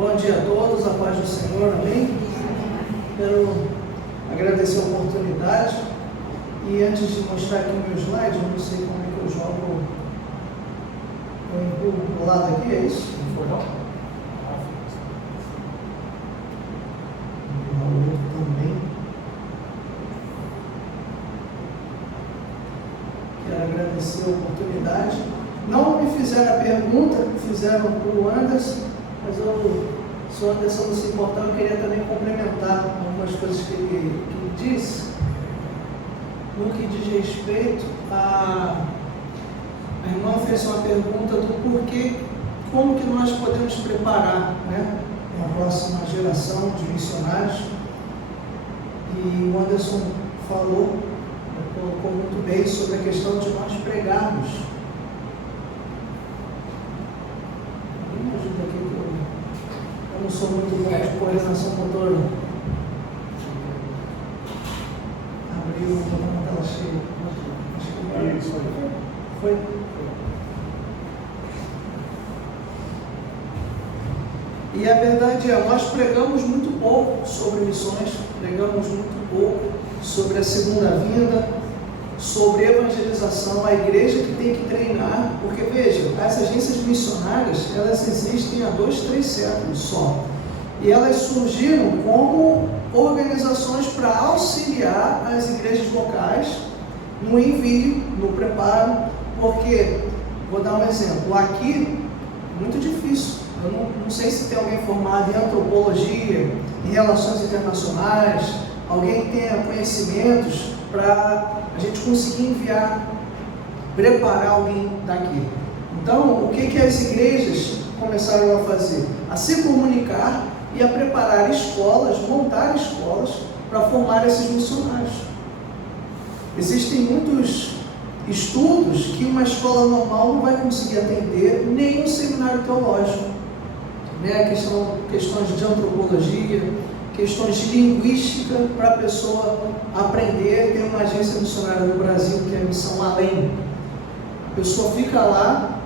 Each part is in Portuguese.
Bom dia a todos, a paz do Senhor, amém? Quero agradecer a oportunidade e antes de mostrar aqui o meu slide, eu não sei como é que eu jogo, eu empurro pro lado aqui, é isso? Não foi não? Empurrar o outro também. Quero agradecer a oportunidade. Não me fizeram a pergunta, fizeram para o Anderson, mas se o Anderson não se importar, eu queria também complementar algumas coisas que ele disse, no que diz respeito a irmã fez uma pergunta do porquê, como que nós podemos preparar, uma próxima geração de missionários, e o Anderson colocou muito bem sobre a questão de nós pregarmos. Me ajuda aqui, eu não sou muito bom de coordenação motora. Abriu uma tela cheia. Acho que foi. E a verdade é, nós pregamos muito pouco sobre missões, pregamos muito pouco sobre a segunda vinda, sobre evangelização, a igreja que tem que treinar, porque veja, as agências missionárias, elas existem há 2-3 séculos só, e elas surgiram como organizações para auxiliar as igrejas locais no envio, no preparo, porque, vou dar um exemplo, aqui, muito difícil, eu não sei se tem alguém formado em antropologia, em relações internacionais, alguém que tenha conhecimentos para a gente conseguir enviar, preparar alguém daqui. Então, o que as igrejas começaram a fazer? A se comunicar e a preparar escolas, montar escolas para formar esses missionários. Existem muitos estudos que uma escola normal não vai conseguir atender, nem um seminário teológico. Questões de antropologia, questões de linguística para a pessoa aprender. Tem uma agência missionária no Brasil que é a Missão Além. A pessoa fica lá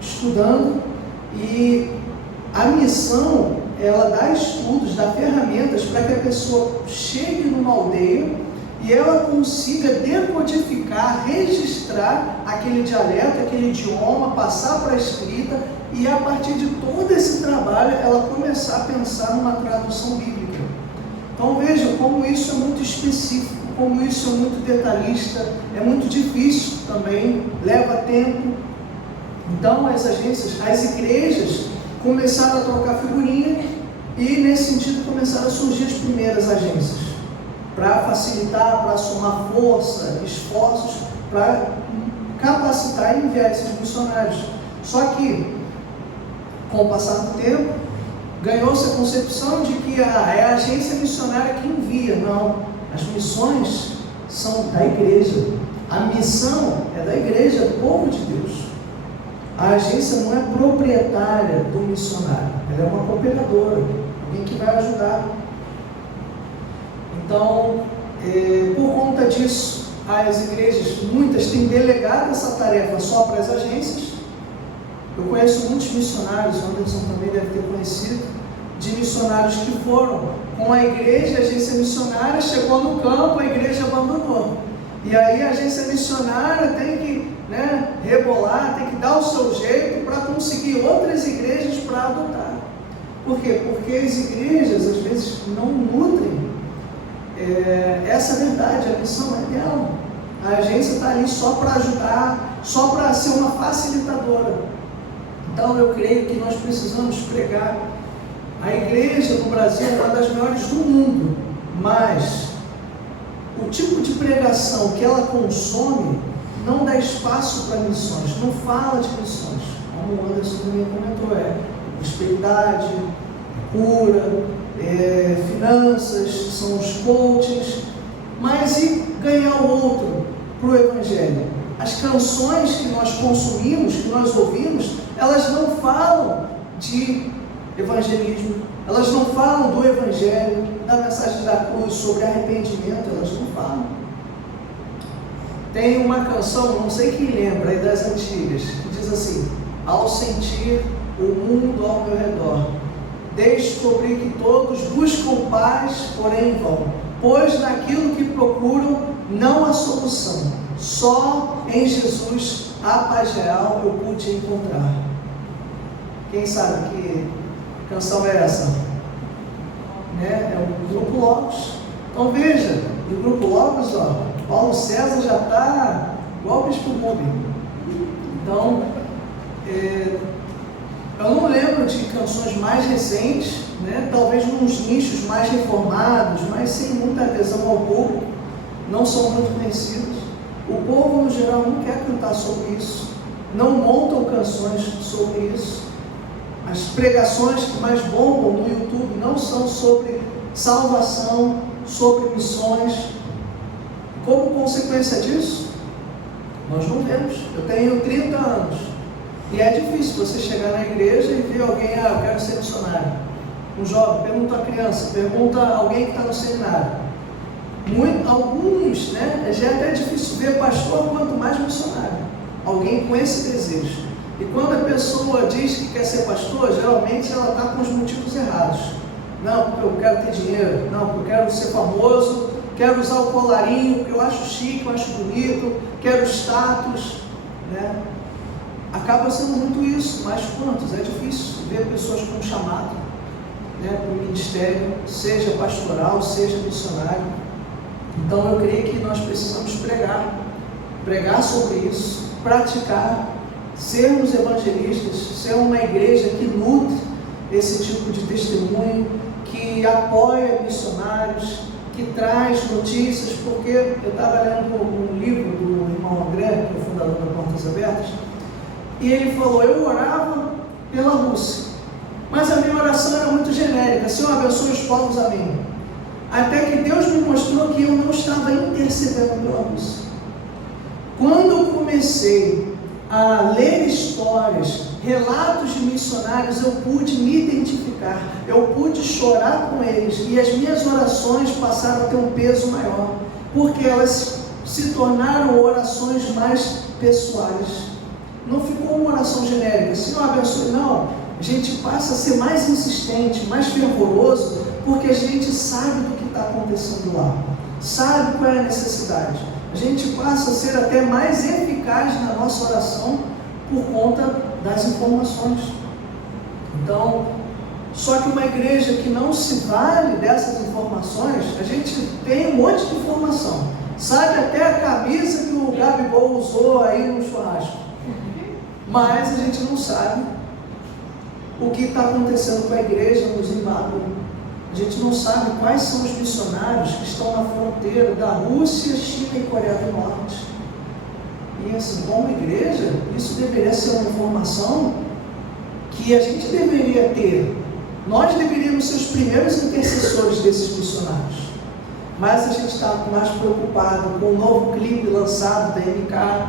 estudando e a missão, ela dá estudos, dá ferramentas para que a pessoa chegue numa aldeia e ela consiga decodificar, registrar aquele dialeto, aquele idioma, passar para a escrita e a partir de todo esse trabalho ela começar a pensar numa tradução bíblica. Então veja como isso é muito específico, como isso é muito detalhista, é muito difícil também, leva tempo. Então as agências, as igrejas começaram a trocar figurinha e nesse sentido começaram a surgir as primeiras agências para facilitar, para somar força, esforços, para capacitar e enviar esses missionários. Só que, com o passar do tempo, ganhou-se a concepção de que é a agência missionária que envia. Não, as missões são da igreja. A missão é da igreja, do povo de Deus. A agência não é proprietária do missionário, ela é uma cooperadora, alguém que vai ajudar. Então, por conta disso, as igrejas, muitas têm delegado essa tarefa só para as agências. Eu conheço muitos missionários, o Anderson também deve ter conhecido, de missionários que foram com a igreja, a agência missionária, chegou no campo, a igreja abandonou. E aí a agência missionária tem que rebolar, tem que dar o seu jeito para conseguir outras igrejas para adotar. Por quê? Porque as igrejas, às vezes, não nutrem essa verdade, a missão é dela. A agência está ali só para ajudar, só para ser uma facilitadora. Então eu creio que nós precisamos pregar. A igreja no Brasil é uma das maiores do mundo, mas o tipo de pregação que ela consome não dá espaço para missões, não fala de missões, como o Anderson também comentou, prosperidade, cura, finanças, são os coaches, mas e ganhar o outro para o Evangelho? As canções que nós consumimos, que nós ouvimos, elas não falam de evangelismo, elas não falam do Evangelho, da mensagem da cruz, sobre arrependimento, elas não falam. Tem uma canção, não sei quem lembra, aí das antigas, que diz assim: ao sentir o mundo ao meu redor, descobri que todos buscam paz, porém em vão, pois naquilo que procuram não há solução. Só em Jesus a paz real eu pude encontrar. Quem sabe que canção é essa? Né? É o Grupo Logos. Então veja, no Grupo Logos, Paulo César já está igual o Bispo Mubi. Então, eu não lembro de canções mais recentes, né? Talvez nos nichos mais reformados, mas sem muita adesão ao público, não são muito conhecidas. O povo, no geral, não quer cantar sobre isso, não montam canções sobre isso. As pregações que mais bombam no YouTube não são sobre salvação, sobre missões. Como consequência disso, nós não vemos. Eu tenho 30 anos e é difícil você chegar na igreja e ver alguém, eu quero ser missionário. Um jovem, pergunta a criança, pergunta a alguém que está no seminário. Alguns, né? Já é até difícil ver pastor, quanto mais missionário. Alguém com esse desejo. E quando a pessoa diz que quer ser pastor, geralmente ela está com os motivos errados. Não, porque eu quero ter dinheiro. Não, porque eu quero ser famoso. Quero usar o colarinho, porque eu acho chique, eu acho bonito. Quero status, né? Acaba sendo muito isso. Mas quantos? É difícil ver pessoas com chamado, né, para o ministério, seja pastoral, seja missionário. Então eu creio que nós precisamos pregar sobre isso, praticar, sermos evangelistas, ser uma igreja que nutre esse tipo de testemunho, que apoia missionários, que traz notícias, porque eu estava lendo um livro do irmão André, que é o fundador da Portas Abertas, e ele falou, eu orava pela Rússia, mas a minha oração era muito genérica, Senhor abençoe os povos, amém. Até que Deus me mostrou que eu não estava intercedendo pela Rússia. Quando eu comecei a ler histórias, relatos de missionários, eu pude me identificar, eu pude chorar com eles, e as minhas orações passaram a ter um peso maior, porque elas se tornaram orações mais pessoais. Não ficou uma oração genérica, Senhor abençoe, não. A gente passa a ser mais insistente, mais fervoroso, porque a gente sabe do que está acontecendo lá, sabe qual é a necessidade. A gente passa a ser até mais eficaz na nossa oração por conta das informações. Então, só que uma igreja que não se vale dessas informações, a gente tem um monte de informação, sabe até a camisa que o Gabigol usou aí no churrasco, mas a gente não sabe o que está acontecendo com a igreja no Zimbábue. A gente não sabe quais são os missionários que estão na fronteira da Rússia, China e Coreia do Norte. E assim, como igreja, isso deveria ser uma informação que a gente deveria ter. Nós deveríamos ser os primeiros intercessores desses missionários. Mas a gente está mais preocupado com o novo clipe lançado da MK,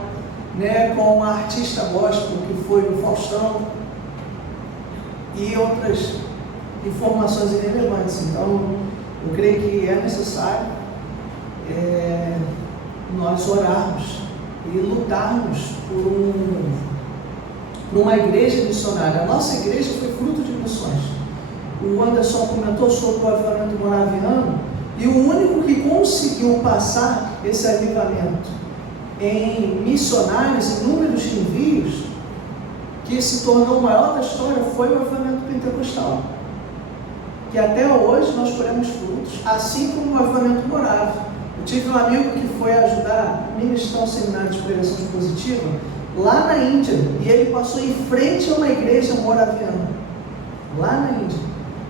né, com a artista gospel que foi o Faustão e outras informações irrelevantes. Então, eu creio que é necessário nós orarmos e lutarmos por uma igreja missionária. A nossa igreja foi fruto de missões. O Anderson comentou sobre o avivamento moraviano, e o único que conseguiu passar esse avivamento em missionários, em números de envios, que se tornou o maior da história, foi o avivamento pentecostal, que até hoje nós colhemos frutos, assim como o avivamento morável. Eu tive um amigo que foi ajudar a ministrar um seminário de pregação expositiva lá na Índia, e ele passou em frente a uma igreja moraviana, lá na Índia.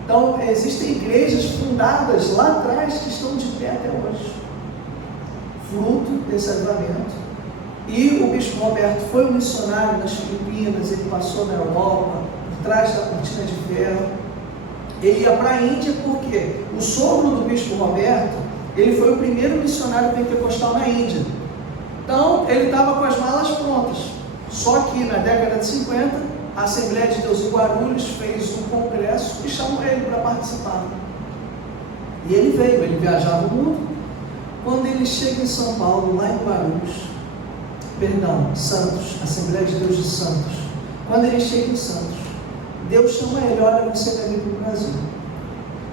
Então, existem igrejas fundadas lá atrás que estão de pé até hoje, fruto desse avivamento. E o Bispo Roberto foi um missionário nas Filipinas, ele passou na Europa, por trás da cortina de ferro. Ele ia para a Índia porque o sogro do Bispo Roberto, ele foi o primeiro missionário pentecostal na Índia. Então, ele estava com as malas prontas. Só que na década de 50, a Assembleia de Deus em Guarulhos fez um congresso e chamou ele para participar. E ele veio, ele viajava o mundo. Quando ele chega em São Paulo, lá em Guarulhos, Santos, Assembleia de Deus de Santos. Quando ele chega em Santos, Deus chama ele, olha, você vai vir para o Brasil.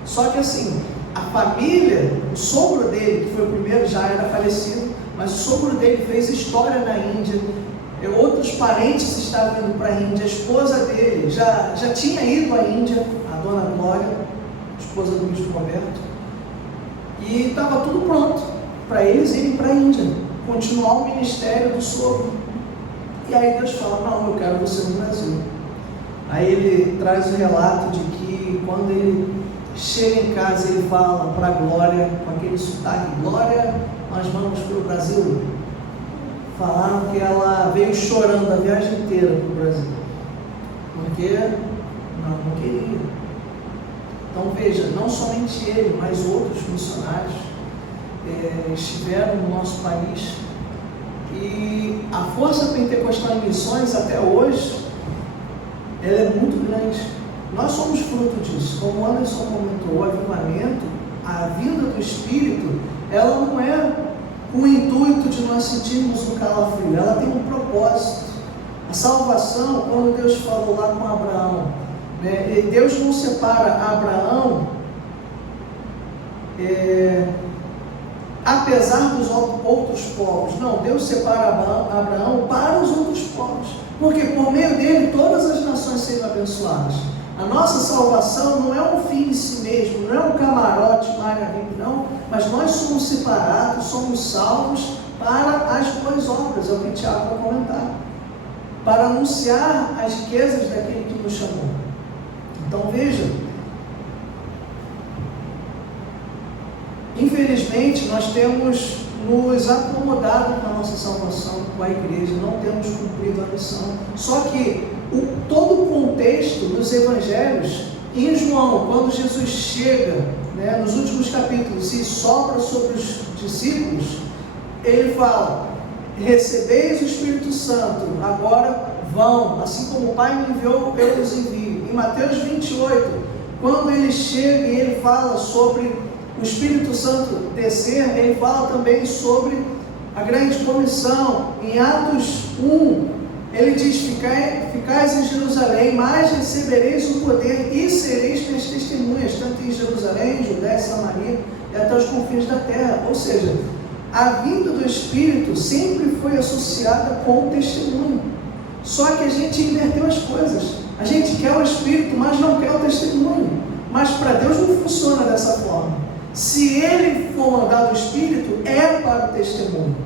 Só que assim, a família, o sogro dele, que foi o primeiro, já era falecido, mas o sogro dele fez história na Índia, outros parentes estavam indo para a Índia, a esposa dele já tinha ido à Índia, a dona Glória, esposa do bispo Roberto, e estava tudo pronto para eles irem para a Índia, continuar o ministério do sogro. E aí Deus fala, não, eu quero você no Brasil. Aí ele traz o relato de que quando ele chega em casa, ele fala para a Glória, com aquele sotaque, Glória, nós vamos para o Brasil. Falaram que ela veio chorando a viagem inteira para o Brasil, porque não queria. Então veja, não somente ele, mas outros missionários estiveram no nosso país, e a força pentecostal em missões até hoje, ela é muito grande. Nós somos fruto disso. Como o Anderson comentou, o avivamento, a vinda do Espírito, ela não é com o intuito de nós sentirmos um calafrio, ela tem um propósito. A salvação, quando Deus falou lá com Abraão, né, Deus não separa Abraão, apesar dos outros povos. Não, Deus separa Abraão para os outros povos, porque por meio dele todas as nações serão abençoadas. A nossa salvação não é um fim em si mesmo, não é um camarote, não, mas nós somos separados, somos salvos para as boas obras, é o que Tiago vai comentar, para anunciar as riquezas daquele que nos chamou. Então veja, infelizmente nós temos nos acomodado com a nossa salvação, com a igreja, não temos cumprido a missão. Só que todo o contexto dos evangelhos, em João, quando Jesus chega, né, nos últimos capítulos, e sopra sobre os discípulos, ele fala, recebeis o Espírito Santo, agora vão, assim como o Pai me enviou, eu os envio. Em Mateus 28, quando ele chega e ele fala sobre o Espírito Santo descer, ele fala também sobre a grande comissão. Em Atos 1, ele diz, ficais em Jerusalém, mas recebereis o poder e sereis minhas testemunhas, tanto em Jerusalém, Judéia, Samaria e até os confins da terra. Ou seja, a vinda do Espírito sempre foi associada com o testemunho. Só que a gente inverteu as coisas. A gente quer o Espírito, mas não quer o testemunho. Mas para Deus não funciona dessa forma. Se ele for mandado o Espírito, é para o testemunho.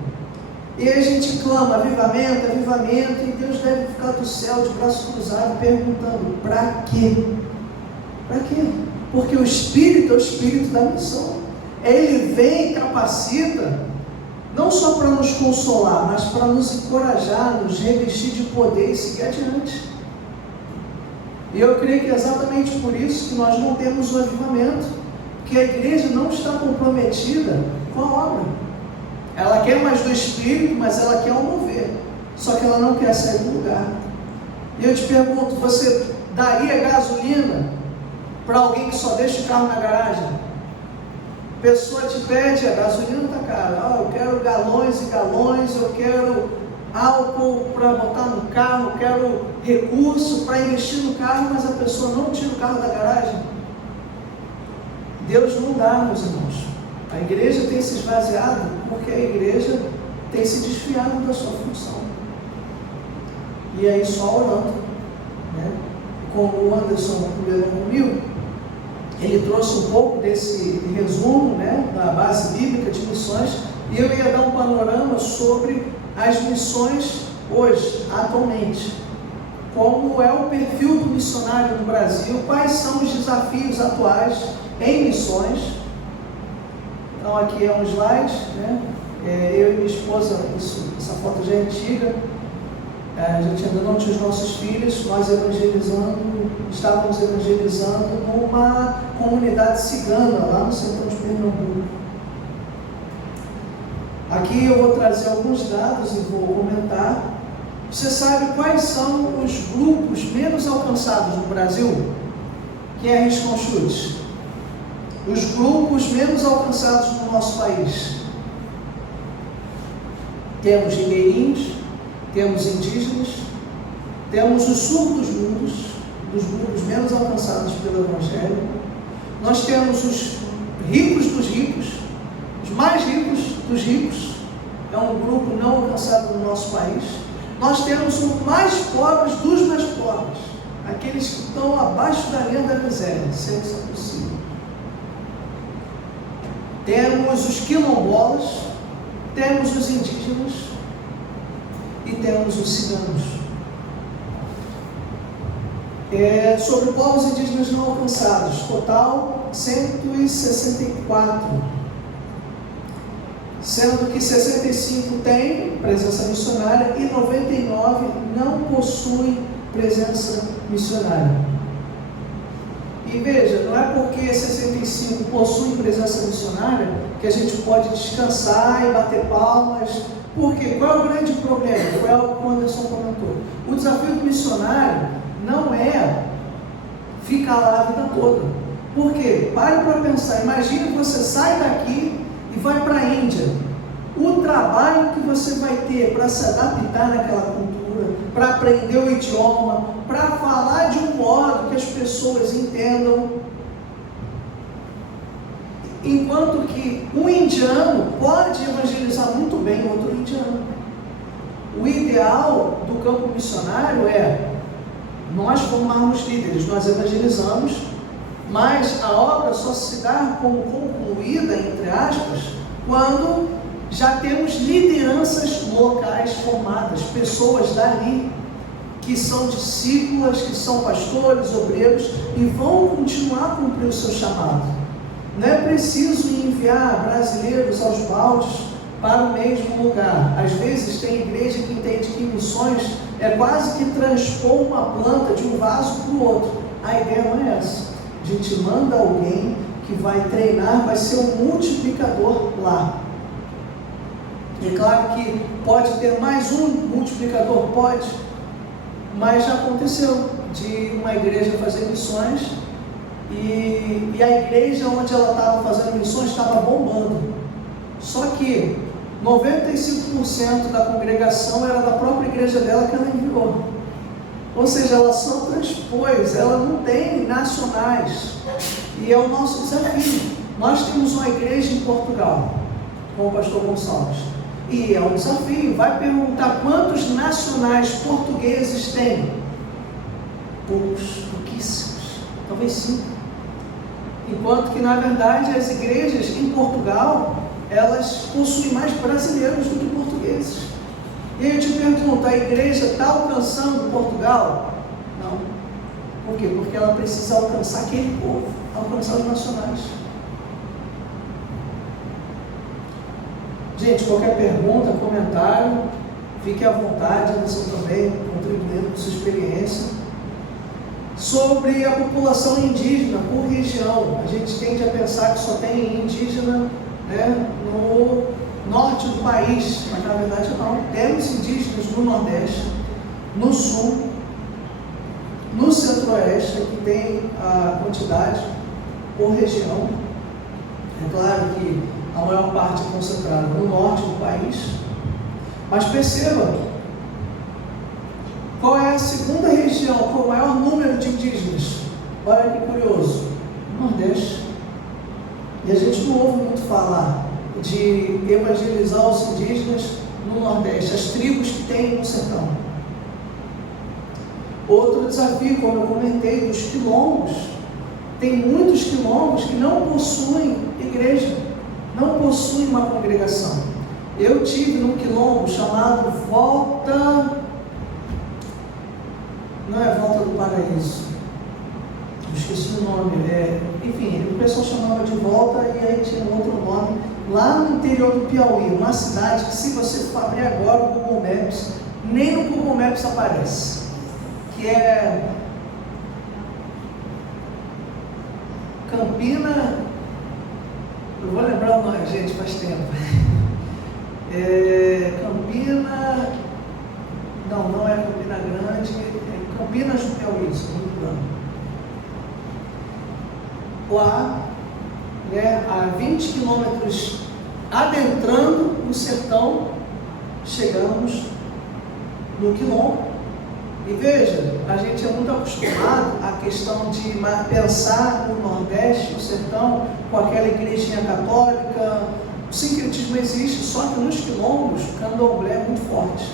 E aí a gente clama, avivamento, avivamento, e Deus deve ficar do céu de braço cruzado perguntando, para quê? Para quê? Porque o Espírito é o Espírito da missão. Ele vem e capacita, não só para nos consolar, mas para nos encorajar, nos revestir de poder e seguir adiante. E eu creio que é exatamente por isso que nós não temos o avivamento, que a igreja não está comprometida com a obra. Ela quer mais do Espírito, mas ela quer o mover, só que ela não quer sair do lugar. E eu te pergunto, você daria gasolina para alguém que só deixa o carro na garagem? A pessoa te pede, a gasolina está cara, eu quero galões e galões, eu quero álcool para botar no carro, eu quero recurso para investir no carro, mas a pessoa não tira o carro da garagem. Deus não dá, meus irmãos. A igreja tem se esvaziado porque a igreja tem se desfiado da sua função. E aí só orando, né? Como o Anderson primeiro comigo, ele trouxe um pouco desse resumo, né, da base bíblica de missões, e eu ia dar um panorama sobre as missões hoje, atualmente. Como é o perfil do missionário no Brasil, quais são os desafios atuais em missões. Então aqui é um slide, né? Eu e minha esposa, essa foto já é antiga, a gente ainda não tinha os nossos filhos, nós estávamos evangelizando numa comunidade cigana, lá no Sertão de Pernambuco. Aqui eu vou trazer alguns dados e vou comentar. Você sabe quais são os grupos menos alcançados no Brasil? Quem arrisca um chute? Os grupos menos alcançados no nosso país. Temos ribeirinhos, temos indígenas, temos os surdos mudos, dos grupos menos alcançados pelo Evangelho. Nós temos os ricos dos ricos, os mais ricos dos ricos, é um grupo não alcançado no nosso país. Nós temos os mais pobres dos mais pobres, aqueles que estão abaixo da linha da miséria, se isso é possível. Temos os quilombolas, temos os indígenas e temos os ciganos. Sobre povos indígenas não alcançados, total 164, sendo que 65 têm presença missionária e 99 não possuem presença missionária. E veja, não é porque 65 possuem presença missionária que a gente pode descansar e bater palmas. Por quê? Qual é o grande problema? Foi algo que o Anderson comentou. O desafio do missionário não é ficar lá a vida toda. Por quê? Pare para pensar. Imagine que você sai daqui e vai para a Índia. O trabalho que você vai ter para se adaptar naquela cultura, para aprender o idioma, para falar de um modo que as pessoas entendam. Enquanto que um indiano pode evangelizar muito bem outro indiano. O ideal do campo missionário é nós formarmos líderes, nós evangelizamos, mas a obra só se dá como concluída, entre aspas, quando já temos lideranças locais formadas, pessoas dali, que são discípulas, que são pastores, obreiros, e vão continuar a cumprir o seu chamado. Não é preciso enviar brasileiros aos baldes para o mesmo lugar. Às vezes tem igreja que entende que missões é quase que transpor uma planta de um vaso para o outro. A ideia não é essa. A gente manda alguém que vai treinar, vai ser um multiplicador lá. E é claro que pode ter mais um multiplicador, pode, mas já aconteceu de uma igreja fazer missões e a igreja onde ela estava fazendo missões estava bombando. Só que 95% da congregação era da própria igreja dela que ela enviou. Ou seja, ela só transpôs, ela não tem nacionais. E é o nosso desafio. Nós temos uma igreja em Portugal, com o pastor Gonçalves. E é um desafio. Vai perguntar quantos nacionais portugueses tem? Pouquíssimos. Talvez 5. Enquanto que, na verdade, as igrejas em Portugal, elas possuem mais brasileiros do que portugueses. E aí eu te pergunto, a igreja está alcançando Portugal? Não. Por quê? Porque ela precisa alcançar aquele povo, alcançar os nacionais. Gente, qualquer pergunta, comentário, fique à vontade, Anderson também, contribuindo com sua experiência. Sobre a população indígena por região, a gente tende a pensar que só tem indígena, né, no norte do país, mas na verdade não. Temos indígenas no Nordeste, no Sul, no Centro-Oeste, que tem a quantidade por região. É claro que a maior parte é concentrada no norte do país, mas perceba, qual é a segunda região com o maior número de indígenas? Olha que curioso, Nordeste. E a gente não ouve muito falar de evangelizar os indígenas no Nordeste, as tribos que tem no sertão. Outro desafio, como eu comentei, dos quilombos. Tem muitos quilombos que não possuem igreja, não possuem uma congregação. Eu tive num quilombo chamado Volta... Não é Volta do Paraíso, eu esqueci o nome, enfim, o pessoal chamava de Volta e aí tinha outro nome, lá no interior do Piauí, uma cidade que, se você for abrir agora o Google Maps, nem no Google Maps aparece, que é Campina, eu vou lembrar o nome, gente, faz tempo, Campina, não é Campina Grande, é Campinas do Piauí, se não me engano. Lá, né, a 20 quilômetros adentrando o sertão, chegamos no quilombo, E veja, a gente é muito acostumado à questão de pensar no Nordeste, no sertão, com aquela igrejinha católica. O sincretismo existe, só que nos quilombos o candomblé é muito forte.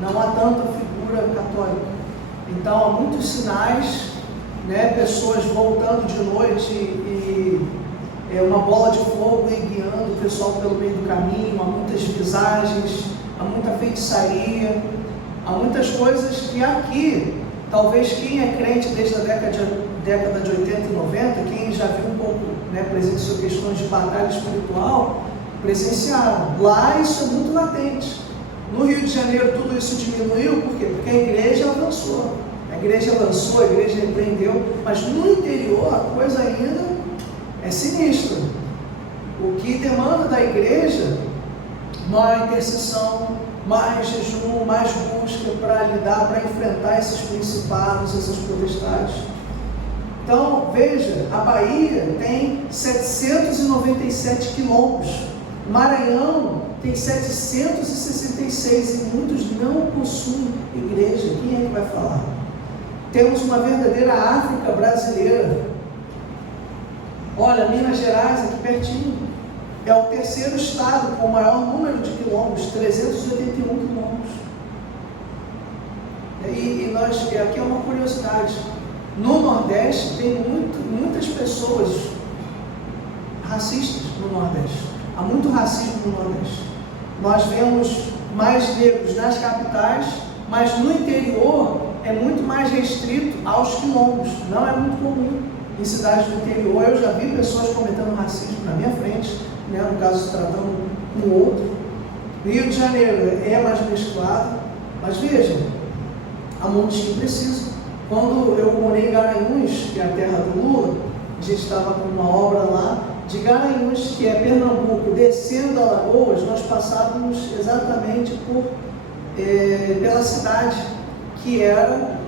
Não há tanta figura católica. Então há muitos sinais, né, pessoas voltando de noite e uma bola de fogo e guiando o pessoal pelo meio do caminho. Há muitas visagens, há muita feitiçaria, há muitas coisas que aqui, talvez quem é crente desde a década de 80 e 90, quem já viu um pouco, né, presenciou questões de batalha espiritual, presenciaram. Lá isso é muito latente. No Rio de Janeiro tudo isso diminuiu, por quê? Porque a igreja avançou. A igreja empreendeu, mas no interior a coisa ainda é sinistra. O que demanda da igreja, mais intercessão, mais jejum, mais busca para lidar, para enfrentar esses principados, essas potestades. Então, veja, a Bahia tem 797 quilômetros, Maranhão tem 766 e muitos não possuem igreja. Quem é que vai falar? Temos uma verdadeira África brasileira. Olha, Minas Gerais, aqui pertinho, é o terceiro estado com o maior número de quilômetros, 381 quilômetros. E aqui é uma curiosidade, no Nordeste tem muitas pessoas racistas no Nordeste. Há muito racismo no Nordeste. Nós vemos mais negros nas capitais, mas no interior é muito mais restrito aos quilombos. Não é muito comum em cidades do interior. Eu já vi pessoas cometendo racismo na minha frente, né, no caso se tratando um outro. Rio de Janeiro é mais mesclado, mas veja, há muitos que precisam. Quando eu morei em Garanhuns, que é a terra do Lula, a gente estava com uma obra lá, de Garanhuns, que é Pernambuco, descendo a Alagoas, nós passávamos exatamente pela cidade que era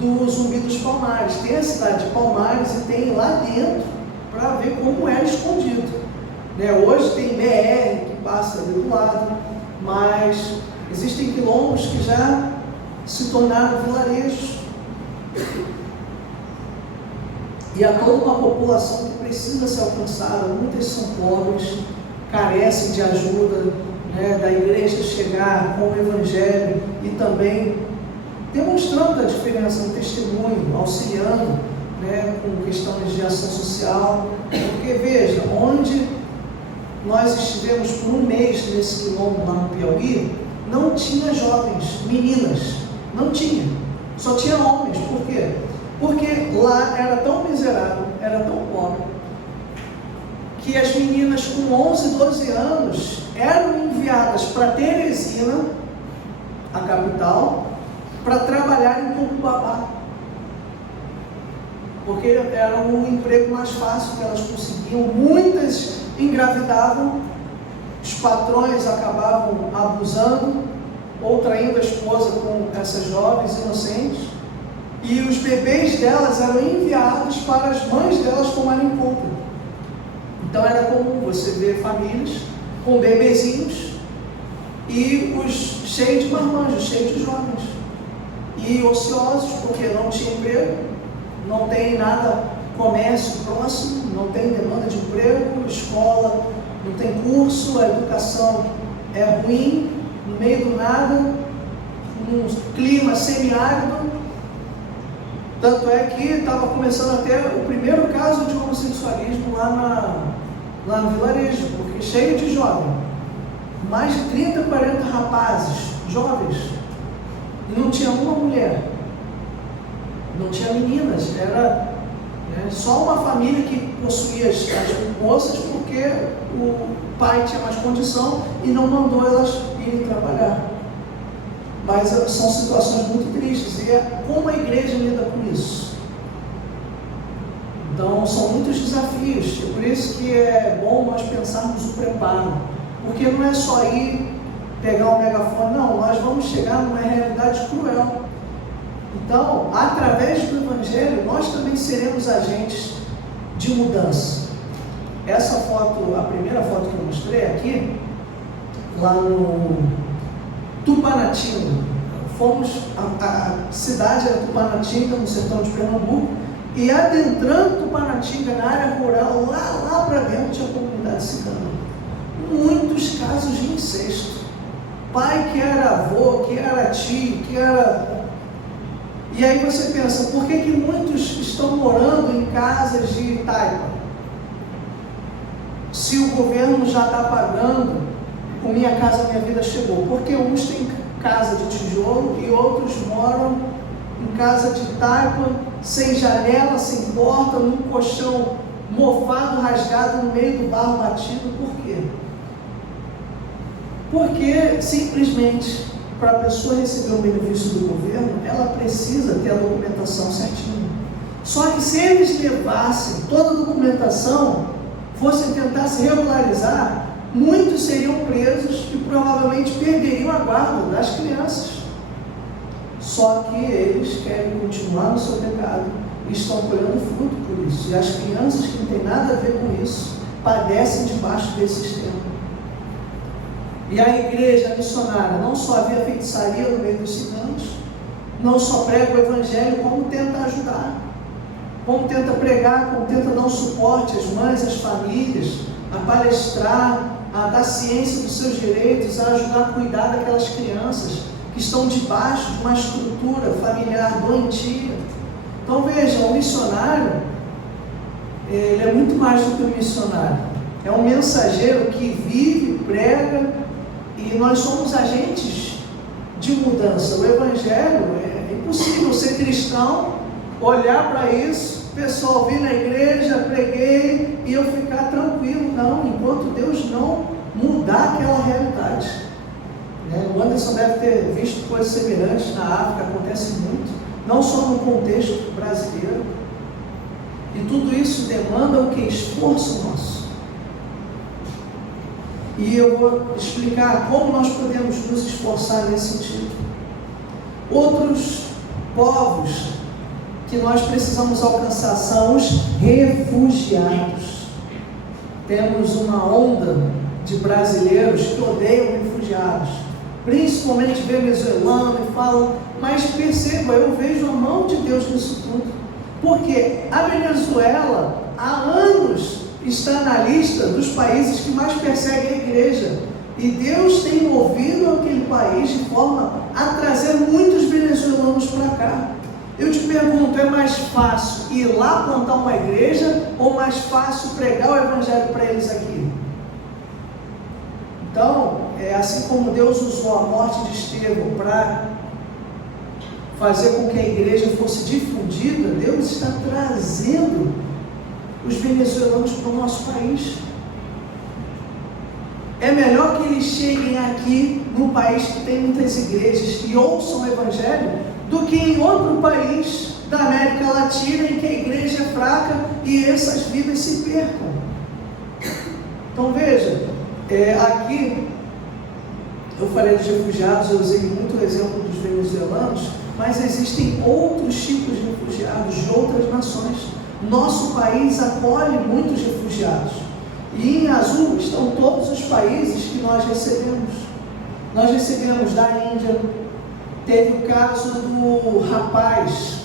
do Zumbi dos Palmares. Tem a cidade de Palmares e tem lá dentro para ver como era escondido. Né? Hoje tem BR que passa ali do lado, mas existem quilombos que já se tornaram vilarejos. E há toda uma população que precisa ser alcançada. Muitas são pobres, carecem de ajuda, né, da igreja chegar com o evangelho e também demonstrando a diferença no testemunho, auxiliando, né, com questões de ação social. Porque veja, onde nós estivemos por um mês nesse quilombo lá no Piauí, não tinha jovens, meninas, não tinha, só tinha homens. Por quê? Porque lá era tão miserável, era tão pobre, que as meninas com 11, 12 anos eram enviadas para Teresina, a capital, para trabalhar em Tucubá, porque era um emprego mais fácil que elas conseguiam. Muitas engravidavam, os patrões acabavam abusando ou traindo a esposa com essas jovens inocentes, e os bebês delas eram enviados para as mães delas tomarem conta. Então era comum você ver famílias com bebezinhos e os cheios de marmanjos, cheios de jovens, e ociosos, porque não tinha emprego, não tem nada, comércio próximo, não tem demanda de emprego, escola, não tem curso, a educação é ruim, no meio do nada, num clima semiárido. Tanto é que estava começando até o primeiro caso de homossexualismo lá no vilarejo, porque cheio de jovens, mais de 30, 40 rapazes, jovens, e não tinha uma mulher, não tinha meninas, era, né, só uma família que possuía as moças, porque o pai tinha mais condição e não mandou elas irem trabalhar. Mas são situações muito tristes, e é como a igreja lida com isso. Então são muitos desafios, é por isso que é bom nós pensarmos o preparo, porque não é só ir pegar o megafone, não, nós vamos chegar numa realidade cruel. Então, através do evangelho, nós também seremos agentes de mudança. Essa foto, a primeira foto que eu mostrei aqui, lá no Tupanatinga, fomos, a cidade era Tupanatinga, no sertão de Pernambuco, e adentrando Tupanatinga, na área rural, lá para dentro tinha a comunidade cigana. Muitos casos de incesto. Pai que era avô, que era tio, que era... E aí você pensa, por que muitos estão morando em casas de taipa? Se o governo já está pagando o Minha Casa Minha Vida Chegou. Porque uns têm casa de tijolo e outros moram em casa de taipa, sem janela, sem porta, num colchão mofado, rasgado no meio do barro batido. Por quê? Porque simplesmente para a pessoa receber o benefício do governo, ela precisa ter a documentação certinha. Só que se eles levassem toda a documentação, fossem tentar se regularizar, muitos seriam presos e provavelmente perderiam a guarda das crianças. Só que eles querem continuar no seu pecado e estão colhendo fruto por isso. E as crianças que não têm nada a ver com isso, padecem debaixo desse sistema. E a igreja missionária não só havia feitiçaria no meio dos ciganos, não só prega o evangelho, como tenta ajudar, como tenta pregar, como tenta dar um suporte às mães, às famílias, a palestrar, a dar ciência dos seus direitos, a ajudar a cuidar daquelas crianças que estão debaixo de uma estrutura familiar doentia. Então vejam, o missionário, ele é muito mais do que um missionário, é um mensageiro que vive, prega, e nós somos agentes de mudança. O evangelho, é impossível ser cristão, olhar para isso, o pessoal vir na igreja, preguei e eu ficar tranquilo. Não, enquanto Deus não mudar aquela realidade. O Anderson deve ter visto coisas semelhantes na África, acontece muito, não só no contexto brasileiro. E tudo isso demanda o que? Esforço nosso. E eu vou explicar como nós podemos nos esforçar nesse sentido. Outros povos que nós precisamos alcançar são os refugiados. Temos uma onda de brasileiros que odeiam refugiados, principalmente venezuelanos, e falam, mas perceba, eu vejo a mão de Deus nisso tudo, porque a Venezuela há anos está na lista dos países que mais perseguem a igreja, e Deus tem movido aquele país de forma a trazer muitos venezuelanos para cá. Eu te pergunto, é mais fácil ir lá plantar uma igreja ou mais fácil pregar o evangelho para eles aqui? Então, assim como Deus usou a morte de Estevão para fazer com que a igreja fosse difundida, Deus está trazendo os venezuelanos para o nosso país. É melhor que eles cheguem aqui, num país que tem muitas igrejas, e ouçam o evangelho, do que em outro país da América Latina, em que a igreja é fraca e essas vidas se percam. Então veja, aqui eu falei dos refugiados, eu usei muito o exemplo dos venezuelanos, mas existem outros tipos de refugiados de outras nações. Nosso país acolhe muitos refugiados, e em azul estão todos os países que nós recebemos. Nós recebemos da Índia. Teve o caso do rapaz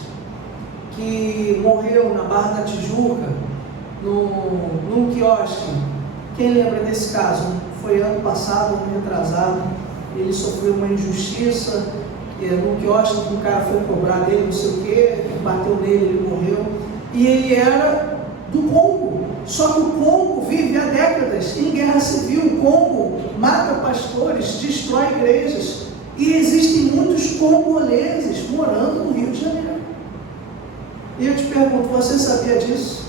que morreu na Barra da Tijuca, num quiosque. Quem lembra desse caso? Foi ano passado, ano retrasado. Ele sofreu uma injustiça, num quiosque que o cara foi cobrar dele, não sei o quê, bateu nele, ele morreu. E ele era do Congo. Só que o Congo vive há décadas em guerra civil. O Congo mata pastores, destrói igrejas. E existem muitos congoleses morando no Rio de Janeiro. E eu te pergunto, você sabia disso?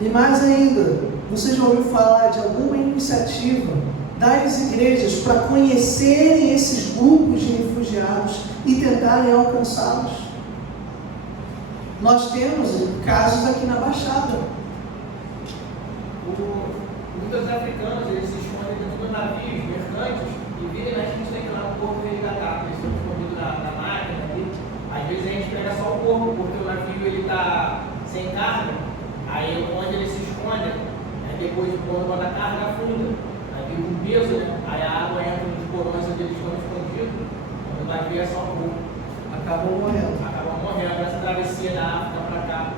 E mais ainda, você já ouviu falar de alguma iniciativa das igrejas para conhecerem esses grupos de refugiados e tentarem alcançá-los? Nós temos casos aqui na Baixada. Muitos africanos, eles se escondem dentro de navios, mercantes, e virem a gente tem que ir lá no corpo resgatar, eles estão escondidos na máquina ali. Às vezes a gente pega só o corpo, porque o navio ele está sem carga, aí onde ele se esconde, depois quando manda a carga afunda, aí vem com peso, né? Aí a água entra nos porões onde eles estão escondidos, vai ver só um pouco. Acabam morrendo. Acabam morrendo nessa travessia da África para cá.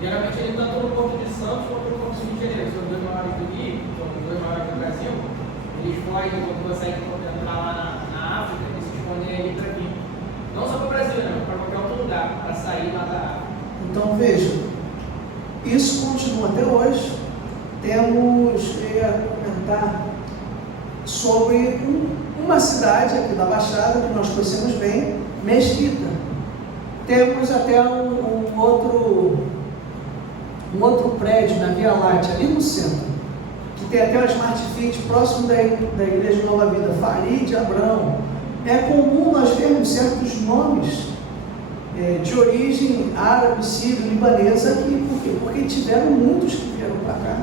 Geralmente ele tanto no Porto de Santos quanto no Porto do Rio de Janeiro. São os dois maiores do Rio, são os dois maiores do Brasil. Eles fogem, quando conseguem entrar lá na África, eles se escondem ali para vir. Não só para o Brasil, né? Para qualquer outro lugar, para sair lá da África. Então veja, isso continua até hoje. Temos a comentar sobre uma cidade aqui da Baixada, que nós conhecemos bem, Mesquita. Temos até um outro prédio na Via Láctea, ali no centro, que tem até uma Smart Fit próximo da Igreja Nova Vida, Farid Abrão. É comum nós vermos certos nomes de origem árabe, sírio, libanesa aqui. Por quê? Porque tiveram muitos que vieram para cá.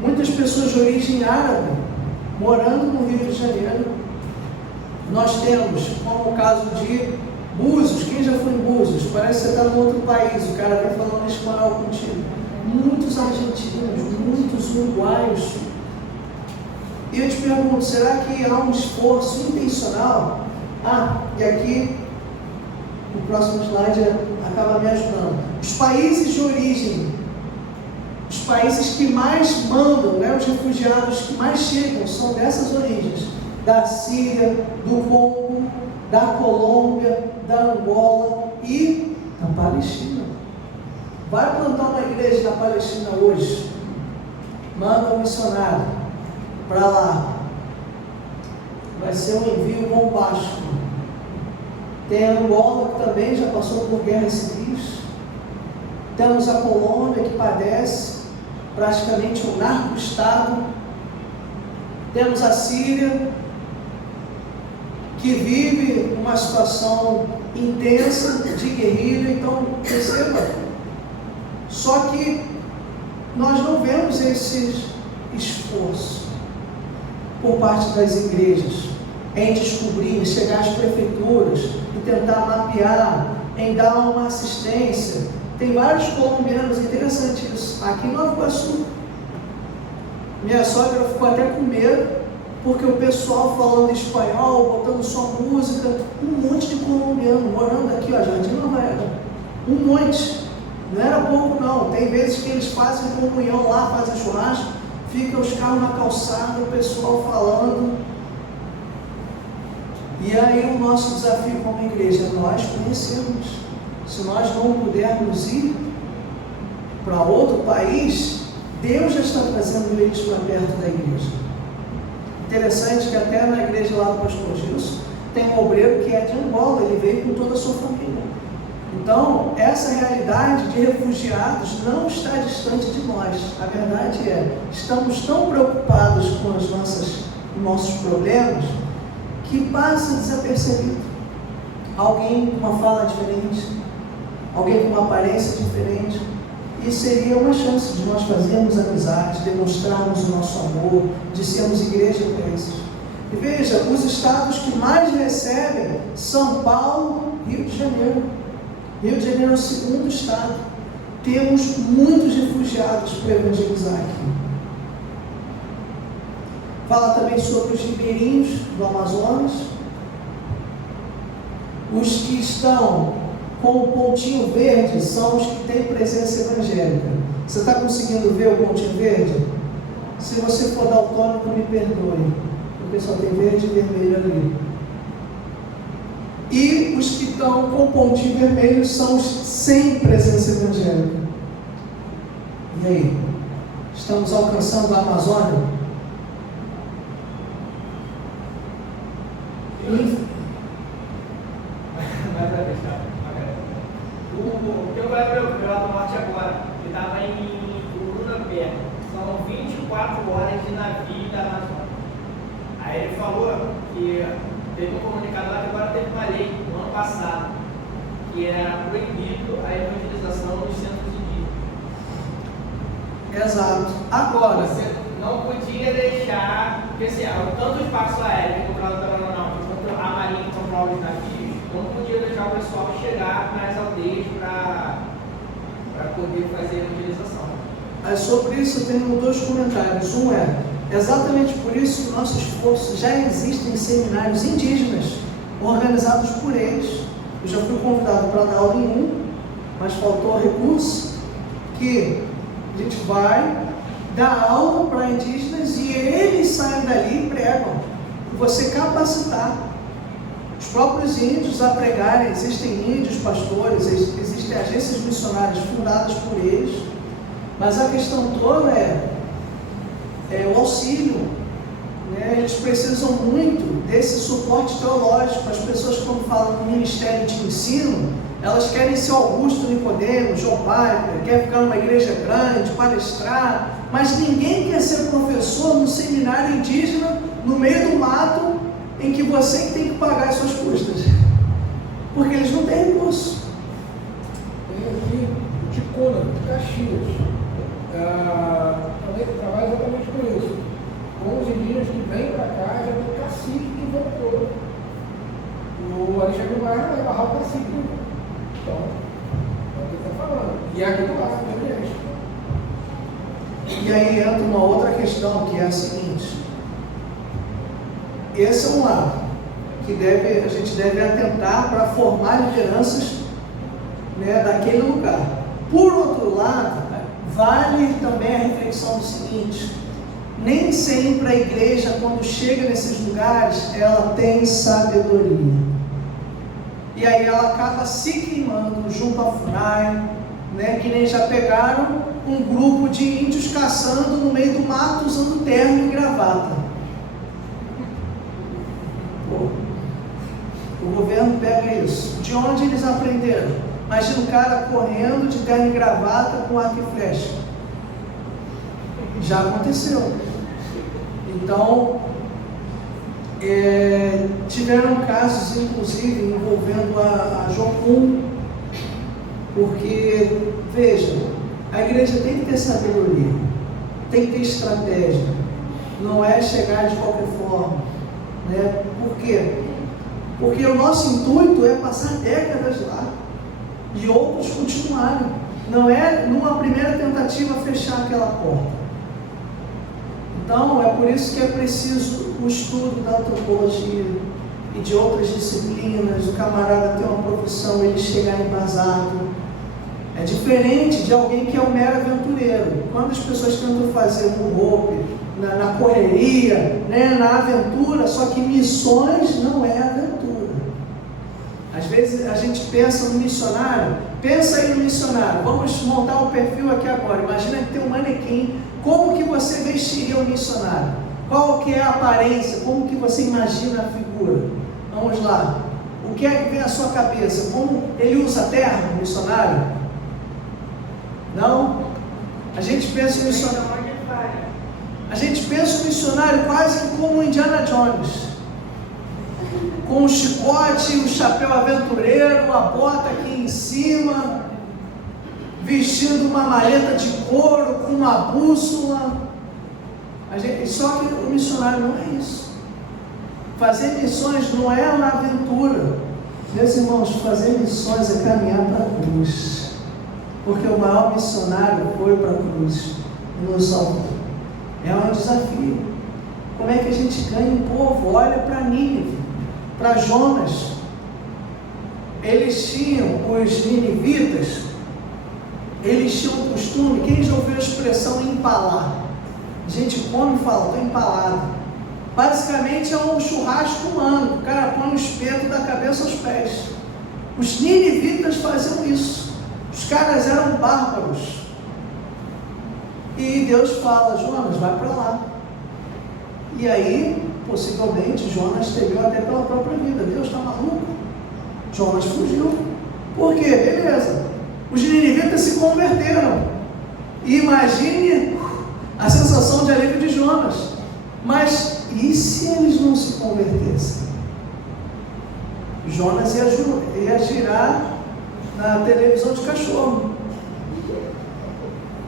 Muitas pessoas de origem árabe morando no Rio de Janeiro. Nós temos, como o caso de Búzios. Quem já foi em Búzios? Parece que você está em outro país, o cara vem falando espanhol contigo. Muitos argentinos, muitos uruguaios. E eu te pergunto, será que há um esforço intencional? E aqui o próximo slide acaba me ajudando. Os países de origem, os países que mais mandam, os refugiados que mais chegam são dessas origens, da Síria, do Congo, da Colômbia, da Angola e da Palestina. Vai plantar uma igreja na Palestina hoje, manda um missionário para lá, vai ser um envio bombástico. Tem a Angola, que também já passou por guerras civis. Temos a Colômbia, que padece praticamente um narco-estado. Temos a Síria, que vive uma situação intensa de guerrilha. Então, perceba, só que nós não vemos esse esforço por parte das igrejas em descobrir, em chegar às prefeituras e tentar mapear, em dar uma assistência. Tem vários colombianos, interessante isso, aqui em Nova Iguaçu. Minha sogra ficou até com medo, porque o pessoal falando espanhol, botando só música, um monte de colombiano morando aqui, Jardim Nova Era, um monte, não era pouco não. Tem vezes que eles fazem comunhão lá, fazem churrasco, ficam os carros na calçada, o pessoal falando. E aí o nosso desafio como igreja é nós conhecermos. Se nós não pudermos ir para outro país, Deus já está trazendo eles para perto da igreja. Interessante que até na igreja lá do pastor Gilson, tem um obreiro que é de Angola, ele veio com toda a sua família. Então, essa realidade de refugiados não está distante de nós. A verdade é, estamos tão preocupados com os nossos problemas, que passa desapercebido. Alguém com uma fala diferente, alguém com uma aparência diferente, e seria uma chance de nós fazermos amizade, demonstrarmos o nosso amor, de sermos igreja para esses. E veja, os estados que mais recebem, São Paulo, Rio de Janeiro. Rio de Janeiro é o segundo estado. Temos muitos refugiados para evangelizar aqui. Fala também sobre os ribeirinhos do Amazonas. Os que estão com o pontinho verde são os que têm presença evangélica. Você está conseguindo ver o pontinho verde? Se você for daltônico, me perdoe, porque só tem verde e vermelho ali. E os que estão com o pontinho vermelho são os sem presença evangélica. E aí? Estamos alcançando a Amazônia? O teu vai lá do norte agora, ele estava em Urunapé, são 24 horas de navio da Amazônia. Aí ele falou que teve um comunicado lá que agora teve uma lei no ano passado, que era proibido a evangelização nos centros indígenas. Exato. Agora, você não podia deixar, porque assim, tanto o espaço aéreo controlado pela aeronáutica quanto a marinha que controla os navios, não podia deixar o pessoal chegar nas aldeias para poder fazer a evangelização. Sobre isso eu tenho dois comentários. Um é, Exatamente por isso, nosso esforço, já existem seminários indígenas organizados por eles. Eu já fui convidado para dar aula em um, mas faltou recurso, que a gente vai dar aula para indígenas e eles saem dali e pregam. E você capacitar os próprios índios a pregarem. Existem índios pastores, existem agências missionárias fundadas por eles, mas a questão toda é o auxílio, né? Eles precisam muito desse suporte teológico. As pessoas, quando falam no ministério de ensino, elas querem ser Augusto Nicodemo, João Piper, quer ficar numa igreja grande, palestrar, mas ninguém quer ser professor num seminário indígena, no meio do mato, em que você que tem que pagar as suas custas, porque eles não têm recurso. Tem aqui o Ticona, de Caxias, também trabalha exatamente com isso, com os indígenas que vêm para cá, já tem cacique que voltou. O Alexandre Maia vai barrar o cacique, né? Então, é o que ele está falando. E aqui do lado, também. E aí entra uma outra questão, que é a seguinte: esse é um lado que a gente deve atentar para formar lideranças, né, daquele lugar. Por outro lado, vale também a reflexão do seguinte: nem sempre a igreja, quando chega nesses lugares, ela tem sabedoria. E aí ela acaba se queimando junto à FUNAI, né, que nem já pegaram um grupo de índios caçando no meio do mato usando terno e gravata. Pô, o governo pega isso. De onde eles aprenderam? Imagina o cara correndo de terno e gravata com arco e flecha. Já aconteceu. Então, tiveram casos, inclusive, envolvendo a Jocum, porque, veja, a igreja tem que ter sabedoria, tem que ter estratégia, não é chegar de qualquer forma, né? Por quê? Porque o nosso intuito é passar décadas lá e outros continuarem, não é numa primeira tentativa fechar aquela porta. Então, é por isso que é preciso o estudo da antropologia e de outras disciplinas, o camarada ter uma profissão, ele chegar embasado. É diferente de alguém que é um mero aventureiro. Quando as pessoas tentam fazer um golpe na correria, né, na aventura, só que missões não é aventura. Às vezes a gente pensa no missionário, pensa aí no missionário, vamos montar um perfil aqui agora. Imagina que tem um manequim. Como que você vestiria um missionário? Qual que é a aparência? Como que você imagina a figura? Vamos lá. O que é que vem à sua cabeça? Como ele usa terno, o missionário? Não? A gente pensa o missionário. A gente pensa o missionário quase que como o Indiana Jones, com o chicote, o chapéu aventureiro, a bota aqui em cima, vestindo uma maleta de couro, com uma bússola. Só que o missionário não é isso. Fazer missões não é uma aventura. Meus irmãos, fazer missões é caminhar para a cruz. Porque o maior missionário foi para a cruz e nos salvou. É um desafio. Como é que a gente ganha um povo? Olha para Nínive, para Jonas. Eles tinham, os ninivitas, eles tinham o costume, quem já ouviu a expressão empalar? A gente come e fala, estou empalado. Basicamente é um churrasco humano, o cara põe um espeto da cabeça aos pés. Os ninivitas faziam isso. Os caras eram bárbaros. E Deus fala, Jonas, vai para lá. E aí, possivelmente, Jonas temeu até pela própria vida. Deus está maluco? Jonas fugiu. Por quê? Beleza. Os ninivitas se converteram. E imagine a sensação de alívio de Jonas. Mas e se eles não se convertessem? Jonas ia girar na televisão de cachorro.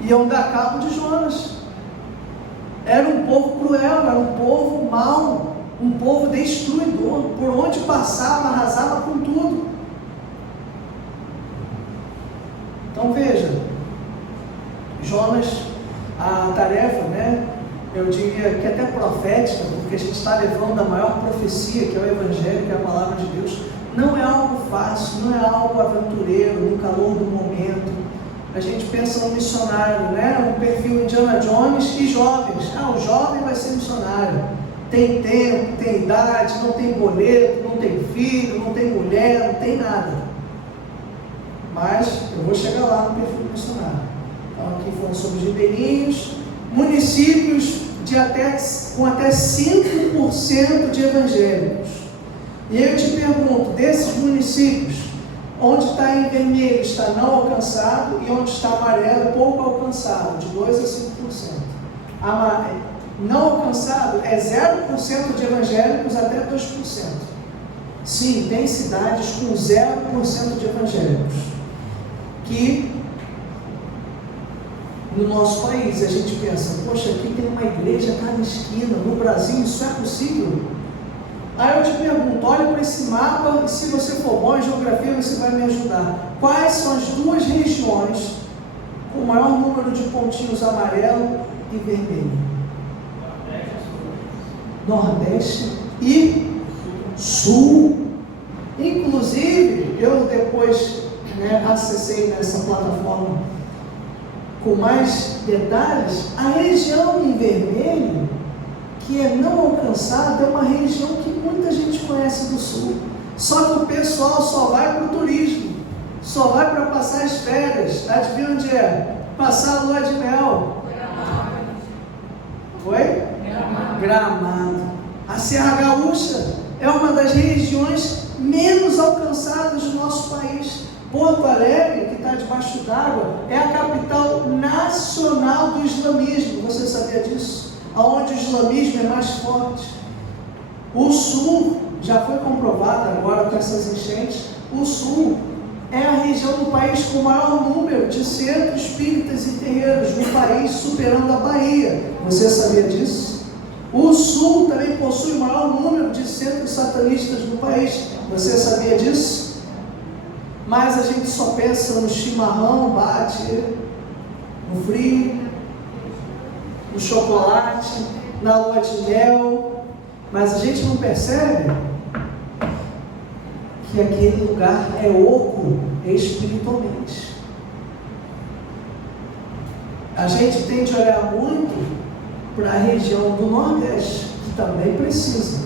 Iam dar cabo de Jonas. Era um povo cruel, era um povo mau, um povo destruidor. Por onde passava, arrasava com tudo. Então veja, Jonas, a tarefa, né, eu diria que até profética, porque a gente está levando a maior profecia, que é o Evangelho, que é a Palavra de Deus. Não é algo fácil, não é algo aventureiro, no calor do momento. A gente pensa no missionário, né? Um perfil Indiana Jones e jovens. O jovem vai ser missionário. Tem tempo, tem idade, não tem boleto, não tem filho, não tem mulher, não tem nada. Mas eu vou chegar lá no perfil missionário. Então aqui falando sobre os ribeirinhos, municípios com até 5% de evangélicos. E aí eu te pergunto, desses municípios, onde está em vermelho está não alcançado e onde está amarelo pouco alcançado, de 2 a 5%. Não alcançado é 0% de evangélicos até 2%. Sim, tem cidades com 0% de evangélicos, que no nosso país a gente pensa, poxa, aqui tem uma igreja a cada esquina, no Brasil isso é possível? Aí eu te pergunto, olha para esse mapa e se você for bom em geografia você vai me ajudar. Quais são as duas regiões com o maior número de pontinhos amarelo e vermelho? Nordeste e Sul. Inclusive, eu depois acessei nessa plataforma com mais detalhes, a região em vermelho, que é não alcançada, é uma região que muita gente conhece do Sul. Só que o pessoal só vai para o turismo, só vai para passar as férias. Adivinha onde é? Passar a lua de mel. Foi? Gramado. A Serra Gaúcha é uma das regiões menos alcançadas do nosso país. Porto Alegre, que está debaixo d'água, é a capital nacional do islamismo. Você sabia disso? Onde o islamismo é mais forte. O Sul, já foi comprovado agora com essas enchentes, o Sul é a região do país com o maior número de centros espíritas e terreiros no país, superando a Bahia. Você sabia disso? O Sul também possui o maior número de centros satanistas no país. Você sabia disso? Mas a gente só pensa no chimarrão, bate, no frio, no chocolate, na lua de mel, mas a gente não percebe que aquele lugar é oco espiritualmente. A gente tem de olhar muito para a região do Nordeste, que também precisa.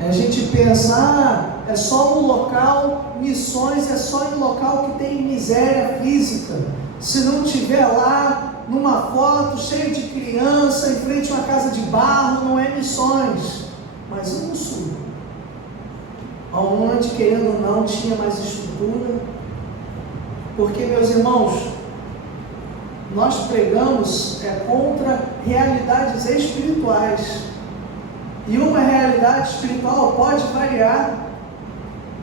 A gente pensa, é só um local, missões é só em local que tem miséria física. Se não tiver lá, numa foto cheia de criança, em frente a uma casa de barro, não é missões. Mas no Sul, onde, querendo ou não, tinha mais estrutura. Porque, meus irmãos, nós pregamos contra realidades espirituais. E uma realidade espiritual pode variar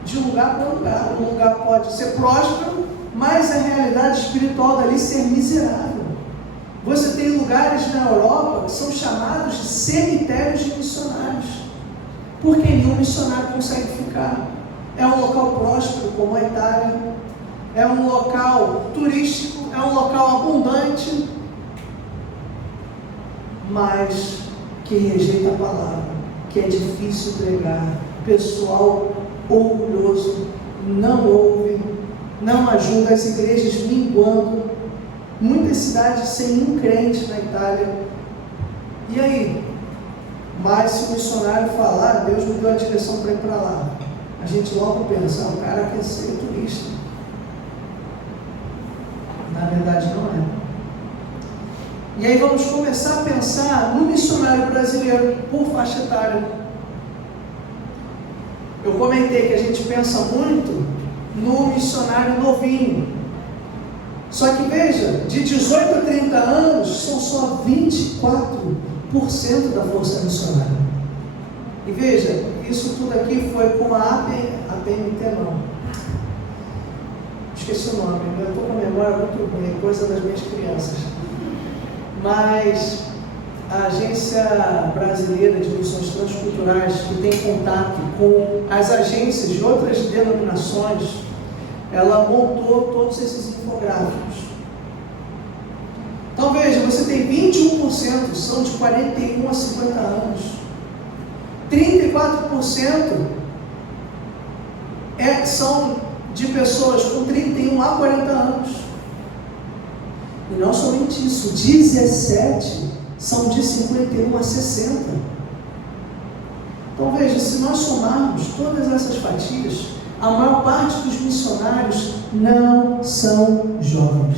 de lugar para lugar. Um lugar pode ser próspero, mas a realidade espiritual dali ser miserável. Você tem lugares na Europa que são chamados de cemitérios de missionários, porque nenhum missionário consegue ficar. É um local próspero como a Itália, é um local turístico, é um local abundante, mas que rejeita a palavra, que é difícil pregar, pessoal orgulhoso, não ouve, não ajuda, as igrejas minguando, muitas cidades sem um crente na Itália. E aí? Mas se o missionário falar, Deus me deu a direção para ir para lá, a gente logo pensa, o cara quer ser turista. Na verdade não é. E aí vamos começar a pensar no missionário brasileiro por faixa etária. Eu comentei que a gente pensa muito no missionário novinho. Só que veja, de 18 a 30 anos são só 24% da força missionária. E veja, isso tudo aqui foi com a APMT não. Esqueci o nome, eu estou com a memória muito ruim, coisa das minhas crianças. Mas a Agência Brasileira de Missões Transculturais, que tem contato com as agências de outras denominações, ela montou todos esses infográficos. Então veja, você tem 21%, são de 41 a 50 anos. 34% são de pessoas com 31 a 40 anos. E não somente isso, 17 são de 51 a 60. Então veja, se nós somarmos todas essas fatias, a maior parte dos missionários não são jovens.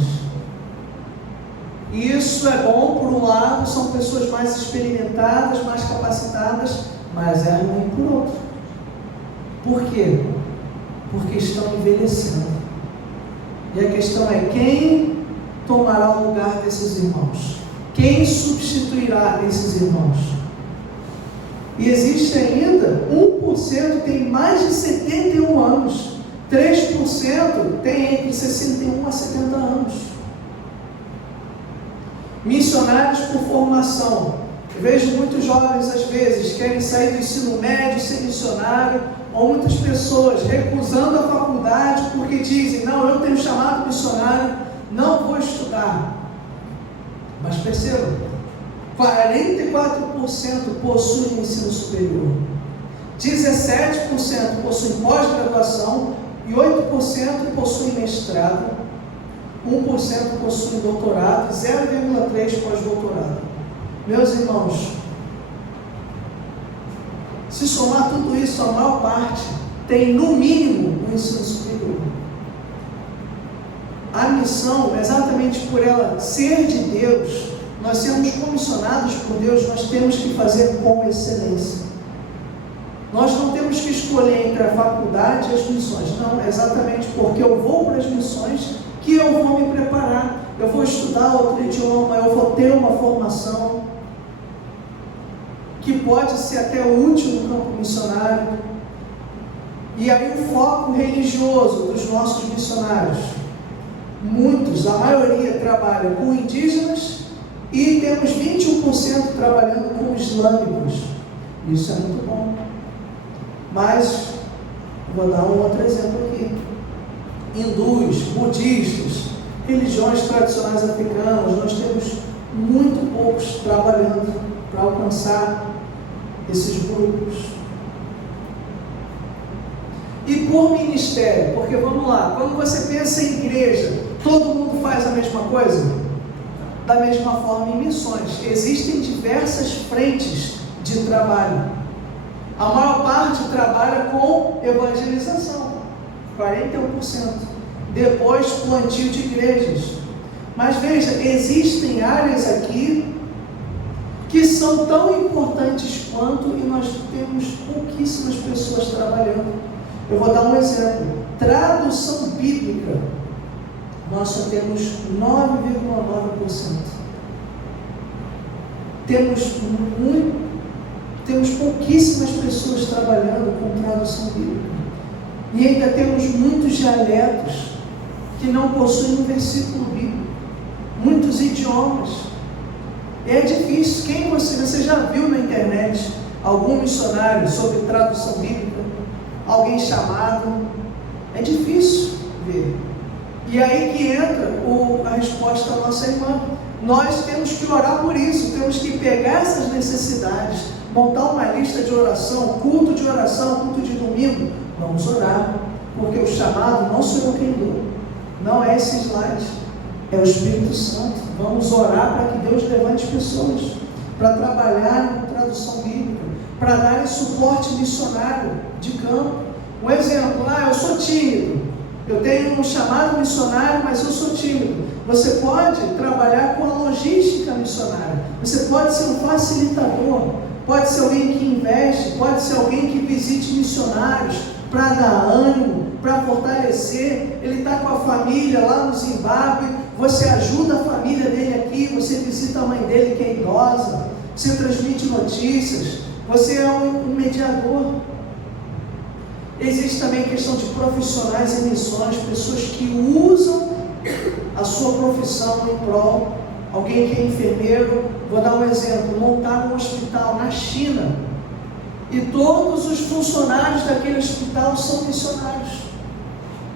E isso é bom, por um lado, são pessoas mais experimentadas, mais capacitadas, mas é ruim por outro. Por quê? Porque estão envelhecendo. E a questão é: quem tomará o lugar desses irmãos? Quem substituirá esses irmãos? E existe ainda 1% tem mais de 71 anos, 3% tem entre 61 a 70 anos. Missionários por formação. Eu vejo muitos jovens, às vezes, querem sair do ensino médio, ser missionário, ou muitas pessoas recusando a faculdade porque dizem: não, eu tenho chamado missionário, não vou estudar. Mas percebam, 44% possuem ensino superior, 17% possuem pós-graduação e 8% possuem mestrado, 1% possuem doutorado e 0,3% pós-doutorado. Meus irmãos, se somar tudo isso, a maior parte tem no mínimo um ensino superior. A missão, exatamente por ela ser de Deus, nós sermos comissionados por Deus, nós temos que fazer com excelência. Nós não temos que escolher entre a faculdade e as missões, não, é exatamente porque eu vou para as missões que eu vou me preparar, eu vou estudar outro idioma, eu vou ter uma formação que pode ser até útil no campo missionário. E aí o foco religioso dos nossos missionários, muitos, a maioria trabalha com indígenas e temos 21% trabalhando com islâmicos. Isso é muito bom. Mas vou dar um outro exemplo aqui: hindus, budistas, religiões tradicionais africanas, nós temos muito poucos trabalhando para alcançar esses grupos. E por ministério, porque vamos lá, quando você pensa em igreja, todo mundo faz a mesma coisa? Da mesma forma em missões, existem diversas frentes de trabalho. A maior parte trabalha com evangelização, 41%. Depois, plantio de igrejas. Mas veja, existem áreas aqui que são tão importantes quanto, e nós temos pouquíssimas pessoas trabalhando. Eu vou dar um exemplo: tradução bíblica. Nós só temos 9,9%. Temos pouquíssimas pessoas trabalhando com tradução bíblica. E ainda temos muitos dialetos que não possuem um versículo bíblico, muitos idiomas. É difícil. Você já viu na internet algum missionário sobre tradução bíblica? Alguém chamado? É difícil ver. E aí que entra a resposta da nossa irmã. Nós temos que orar por isso, temos que pegar essas necessidades, montar uma lista de oração, culto de domingo. Vamos orar, porque o chamado não sou eu quem dou, não é esse slide, é o Espírito Santo. Vamos orar para que Deus levante pessoas para trabalhar em tradução bíblica, para darem suporte missionário de campo. Um exemplo: eu sou tímido, eu tenho um chamado missionário, mas eu sou tímido. Você pode trabalhar com a logística missionária, você pode ser um facilitador, pode ser alguém que investe, pode ser alguém que visite missionários para dar ânimo, para fortalecer. Ele está com a família lá no Zimbábue, você ajuda a família dele aqui, você visita a mãe dele que é idosa, você transmite notícias, você é um mediador. Existe também a questão de profissionais em missões, pessoas que usam a sua profissão em prol. Alguém que é enfermeiro, vou dar um exemplo: montar um hospital na China e todos os funcionários daquele hospital são missionários.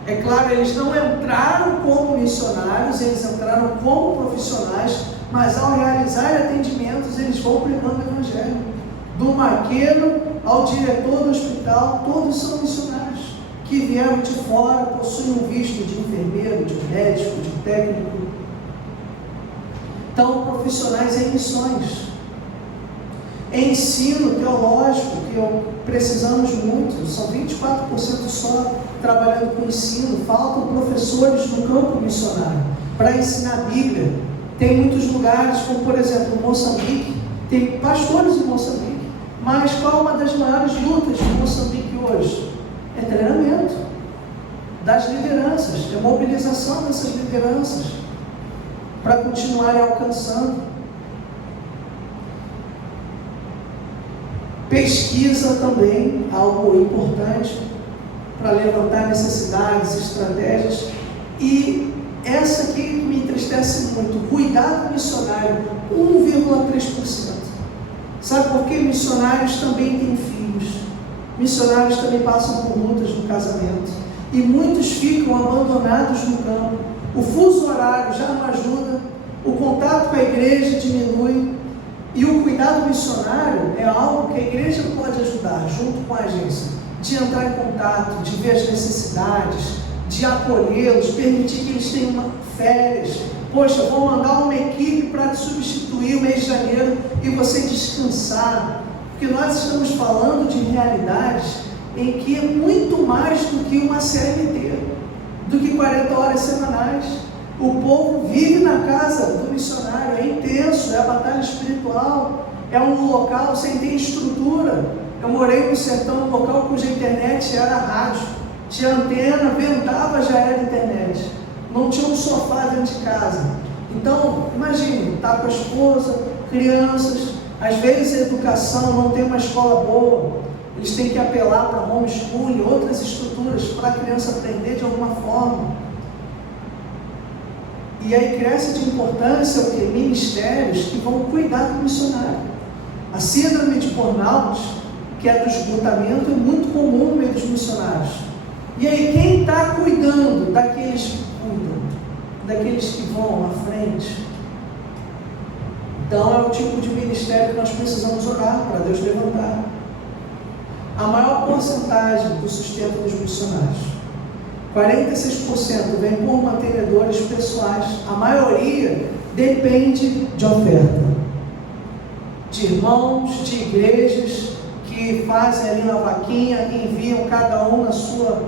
É claro, eles não entraram como missionários, eles entraram como profissionais, mas ao realizar atendimentos, eles vão pregando o Evangelho. Do maqueiro ao diretor do hospital, todos são missionários, que vieram de fora, possuem um visto de enfermeiro, de médico, de técnico. Então, profissionais em missões. Ensino teológico, que precisamos muito, são 24% só trabalhando com ensino. Faltam professores no campo missionário para ensinar a Bíblia. Tem muitos lugares, como por exemplo Moçambique, tem pastores em Moçambique, mas qual é uma das maiores lutas de Moçambique hoje? É treinamento das lideranças, é mobilização dessas lideranças para continuarem alcançando. Pesquisa também, algo importante para levantar necessidades, estratégias. E essa aqui me entristece muito, cuidado missionário, 1,3%. Sabe por quê? Missionários também têm filhos, missionários também passam por lutas no casamento, e muitos ficam abandonados no campo. O fuso horário já não ajuda, o contato com a igreja diminui. E o cuidado missionário é algo que a igreja pode ajudar, junto com a agência, de entrar em contato, de ver as necessidades, de acolhê-los, permitir que eles tenham férias. Poxa, vou mandar uma equipe para te substituir o mês de janeiro e você descansar. Porque nós estamos falando de realidades em que é muito mais do que uma CLT, do que 40 horas semanais. O povo vive na casa do missionário, é intenso, é a batalha espiritual, é um local sem ter estrutura. Eu morei no sertão, um local cuja internet era rádio, tinha antena, ventava, já era internet, não tinha um sofá dentro de casa. Então, imagine, está com a esposa, crianças, às vezes a educação não tem uma escola boa, eles têm que apelar para homeschooling, outras estruturas para a criança aprender de alguma forma. E aí cresce de importância o que? Ministérios que vão cuidar do missionário. A síndrome de burnout, que é do esgotamento, é muito comum no meio dos missionários. E aí quem está cuidando daqueles que cuidam, daqueles que vão à frente? Então é o tipo de ministério que nós precisamos orar para Deus levantar. A maior porcentagem do sustento dos missionários, 46% vem por mantenedores pessoais. A maioria depende de oferta, de irmãos, de igrejas que fazem ali uma vaquinha, enviam cada um na sua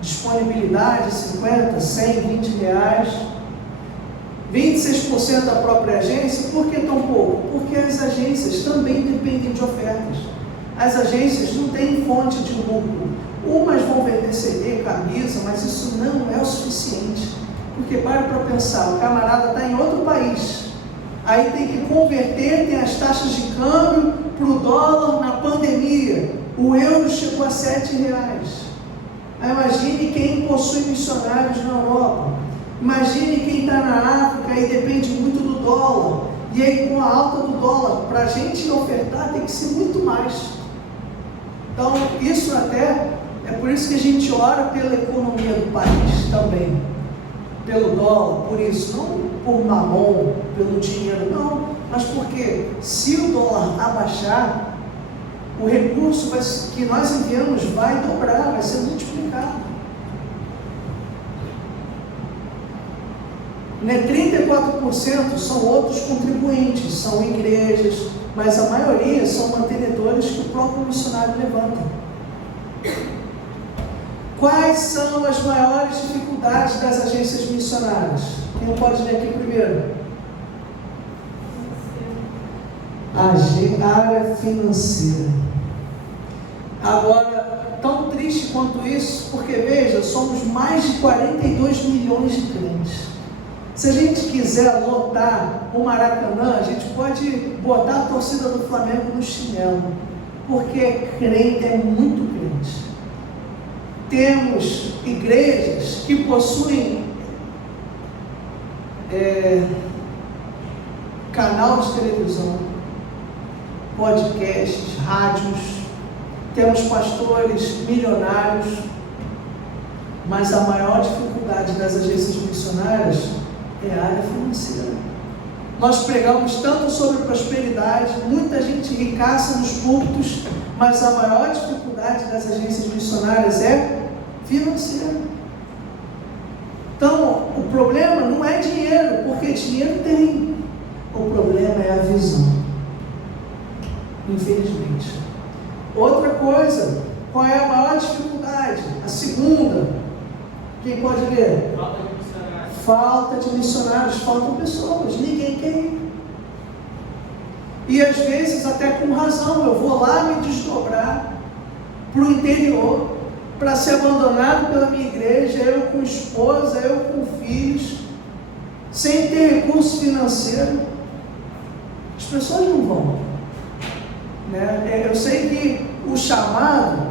disponibilidade, 50, 100, 20 reais. 26% da própria agência. Por que tão pouco? Porque as agências também dependem de ofertas. As agências não têm fonte de lucro. Umas vão vender CD, camisa, mas isso não é o suficiente. Porque para pensar, o camarada está em outro país, aí tem que converter, tem as taxas de câmbio para o dólar na pandemia. O euro chegou a R$7. Aí imagine quem possui missionários na Europa. Imagine quem está na África e depende muito do dólar. E aí com a alta do dólar, para a gente ofertar tem que ser muito mais. Então isso até... É por isso que a gente ora pela economia do país também, pelo dólar, por isso, não por mamon, pelo dinheiro, não, mas porque se o dólar abaixar, o recurso que nós enviamos vai dobrar, vai ser multiplicado. Né? 34% são outros contribuintes, são igrejas, mas a maioria são mantenedores que o próprio missionário levanta. Quais são as maiores dificuldades das agências missionárias? Quem pode ler aqui primeiro? A área financeira. Agora, tão triste quanto isso, porque veja, somos mais de 42 milhões de crentes. Se a gente quiser lotar o Maracanã, a gente pode botar a torcida do Flamengo no chinelo, porque crente é muito crente. Temos igrejas que possuem canal de televisão, podcasts, rádios, temos pastores milionários, Mas a maior dificuldade das agências missionárias é a área financeira. Nós pregamos tanto sobre prosperidade, muita gente ricaça nos púlpitos, mas a maior dificuldade das agências missionárias é financeira. Então, o problema não é dinheiro, porque dinheiro tem. O problema é a visão. Infelizmente. Outra coisa, qual é a maior dificuldade? A segunda. Quem pode ler? Falta de missionários. Falta de missionários, faltam pessoas, ninguém quer ir. E às vezes até com razão, eu vou lá me desdobrar para o interior, para ser abandonado pela minha igreja, eu com esposa, eu com filhos, sem ter recurso financeiro. As pessoas não vão. Né? Eu sei que o chamado,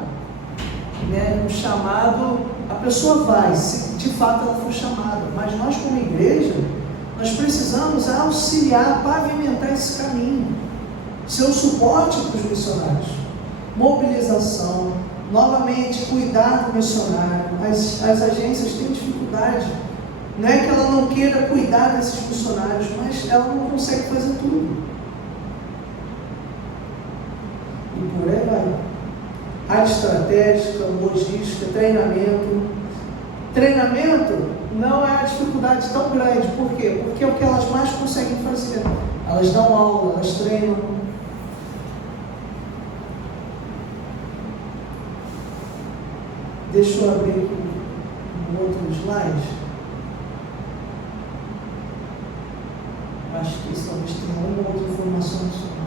a pessoa vai, se de fato ela for chamada, mas nós como igreja, nós precisamos auxiliar, pavimentar esse caminho, ser um suporte para os missionários, mobilização, novamente cuidar do missionário. As agências têm dificuldade, não é que ela não queira cuidar desses missionários, mas ela não consegue fazer tudo. E por aí vai. Área estratégica, logística, treinamento. Treinamento não é a dificuldade tão grande. Por quê? Porque é o que elas mais conseguem fazer. Elas dão aula, elas treinam. Deixa eu abrir aqui um outro slide. Acho que isso talvez tenha uma ou outra informação sobre.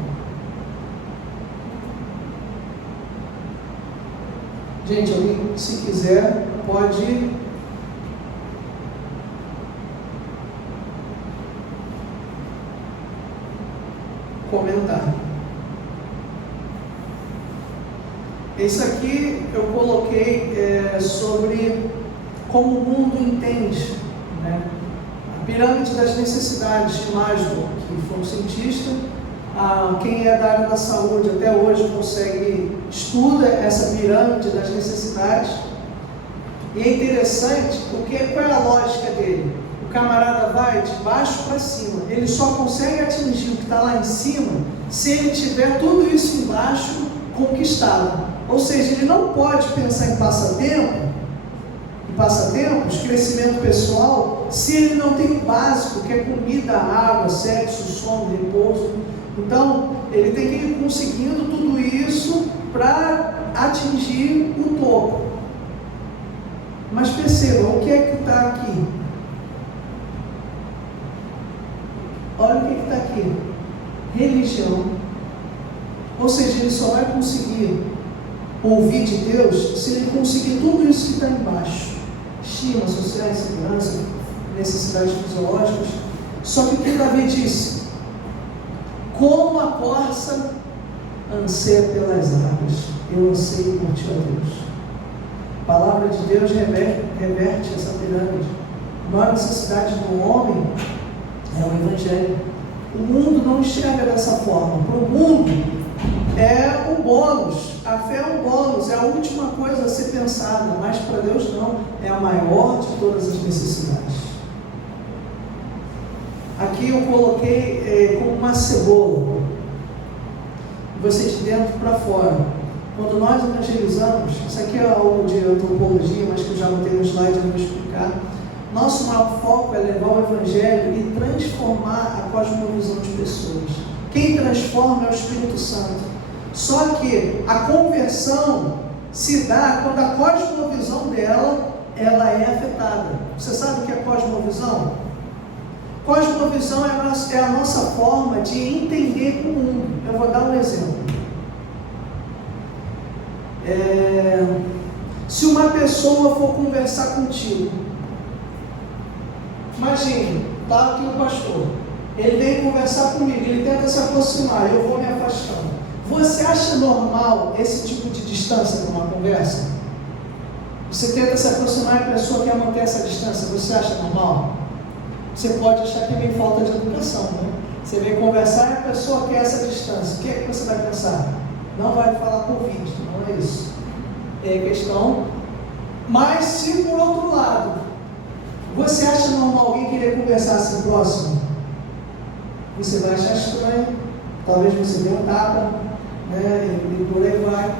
Gente, alguém, se quiser, pode comentar. Isso aqui eu coloquei sobre como o mundo entende, né? A pirâmide das necessidades de Maslow, que foi um cientista. Quem é da área da saúde até hoje estuda essa pirâmide das necessidades. E é interessante, qual é a lógica dele? O camarada vai de baixo para cima, ele só consegue atingir o que está lá em cima se ele tiver tudo isso embaixo conquistado. Ou seja, ele não pode pensar em passatempos, crescimento pessoal, se ele não tem o básico, que é comida, água, sexo, sono, repouso. Então, ele tem que ir conseguindo tudo isso para atingir o topo. Mas percebam, o que é que está aqui? Olha o que está aqui. Religião. Ou seja, ele só vai conseguir ouvir de Deus se ele conseguir tudo isso que está embaixo. Estima, social, segurança, necessidades fisiológicas. Só que o que Davi disse? Como a corça anseia pelas águas, eu anseio por ti, ó Deus. A palavra de Deus reverte essa pirâmide. A maior necessidade do homem é o Evangelho. O mundo não enxerga dessa forma. Para o mundo é um bônus. A fé é um bônus, é a última coisa a ser pensada. Mas para Deus não, é a maior de todas as necessidades. Aqui eu coloquei como uma cebola, você de dentro para fora. Quando nós evangelizamos, isso aqui é algo de antropologia, mas que eu já botei no slide, eu vou explicar. Nosso maior foco é levar o Evangelho e transformar a cosmovisão de pessoas. Quem transforma é o Espírito Santo. Só que a conversão se dá quando a cosmovisão dela é afetada. Você sabe o que é cosmovisão? Cosmovisão é a nossa forma de entender o mundo. Eu vou dar um exemplo. Se uma pessoa for conversar contigo, imagine, está aqui o pastor, ele vem conversar comigo, ele tenta se aproximar, eu vou me afastando. Você acha normal esse tipo de distância numa conversa? Você tenta se aproximar e a pessoa quer manter essa distância, você acha normal? Você pode achar que vem falta de educação, né? Você vem conversar e a pessoa quer essa distância. O que é que você vai pensar? Não vai falar por vídeo, não é isso. É questão Mas se por outro lado, você acha normal alguém querer conversar assim próximo, você vai achar estranho, talvez você dê um tapa, né, e por aí vai.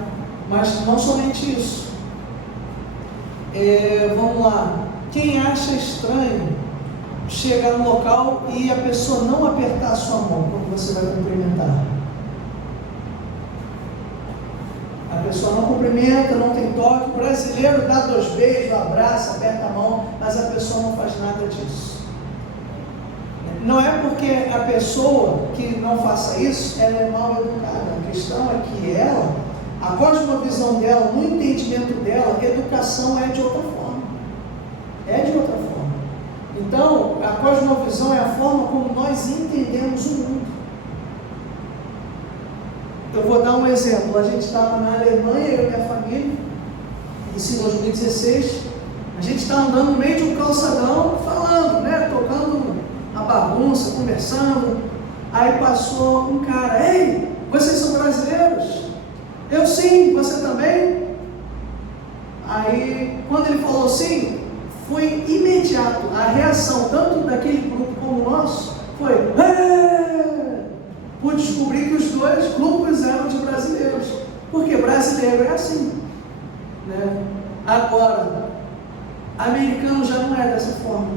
Mas não somente isso. Vamos lá. Quem acha estranho chegar no local e a pessoa não apertar a sua mão quando você vai cumprimentar? A pessoa não cumprimenta, não tem toque. O brasileiro dá 2 beijos, abraça, aperta a mão, mas a pessoa não faz nada disso. Não é porque a pessoa que não faça isso, ela é mal educada. A questão é que ela, a cosmovisão dela, no entendimento dela, a educação é de outra forma. É de outra forma. Então, a cosmovisão é a forma como nós entendemos o mundo. Eu vou dar um exemplo. A gente estava na Alemanha, eu e minha família, isso em 2016. A gente está andando no meio de um calçadão, falando, né, tocando a bagunça, conversando. Aí passou um cara: ei, vocês são brasileiros? Eu sim, você também? Aí, quando ele falou sim, foi imediato. A reação, tanto daquele grupo como o nosso, foi: por descobrir que os 2 grupos eram de brasileiros. Porque brasileiro é assim, né? Agora, americano já não é dessa forma.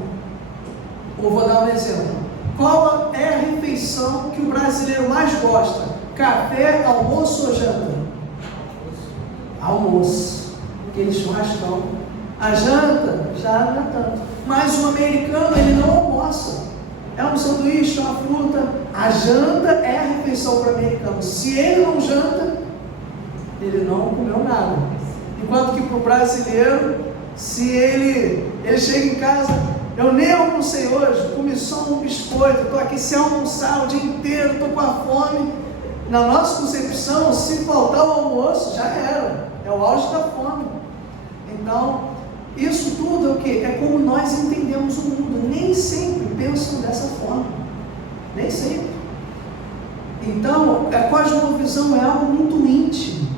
Eu vou dar um exemplo. Qual é a refeição que o brasileiro mais gosta? Café, almoço ou janta? Almoço. Aquele churrascão. A janta já não é tanto. Mas o americano, ele não almoça. É um sanduíche, uma fruta. A janta é a refeição para o americano. Se ele não janta, ele não comeu nada. Enquanto que para o brasileiro, se ele chega em casa: eu nem almocei hoje, comi só um biscoito, estou aqui sem almoçar o dia inteiro, estou com a fome. Na nossa concepção, se faltar o almoço, já era. É o auge da fome. Então, isso tudo é o quê? É como nós entendemos o mundo. Nem sempre pensam dessa forma. Nem sempre. Então, a cosmovisão é algo muito íntimo.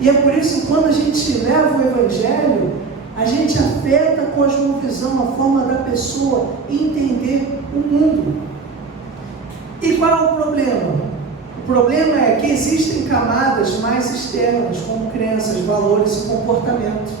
E é por isso que quando a gente leva o Evangelho, a gente afeta a cosmovisão, a forma da pessoa entender o mundo. E qual é o problema? O problema é que existem camadas mais externas, como crenças, valores e comportamento.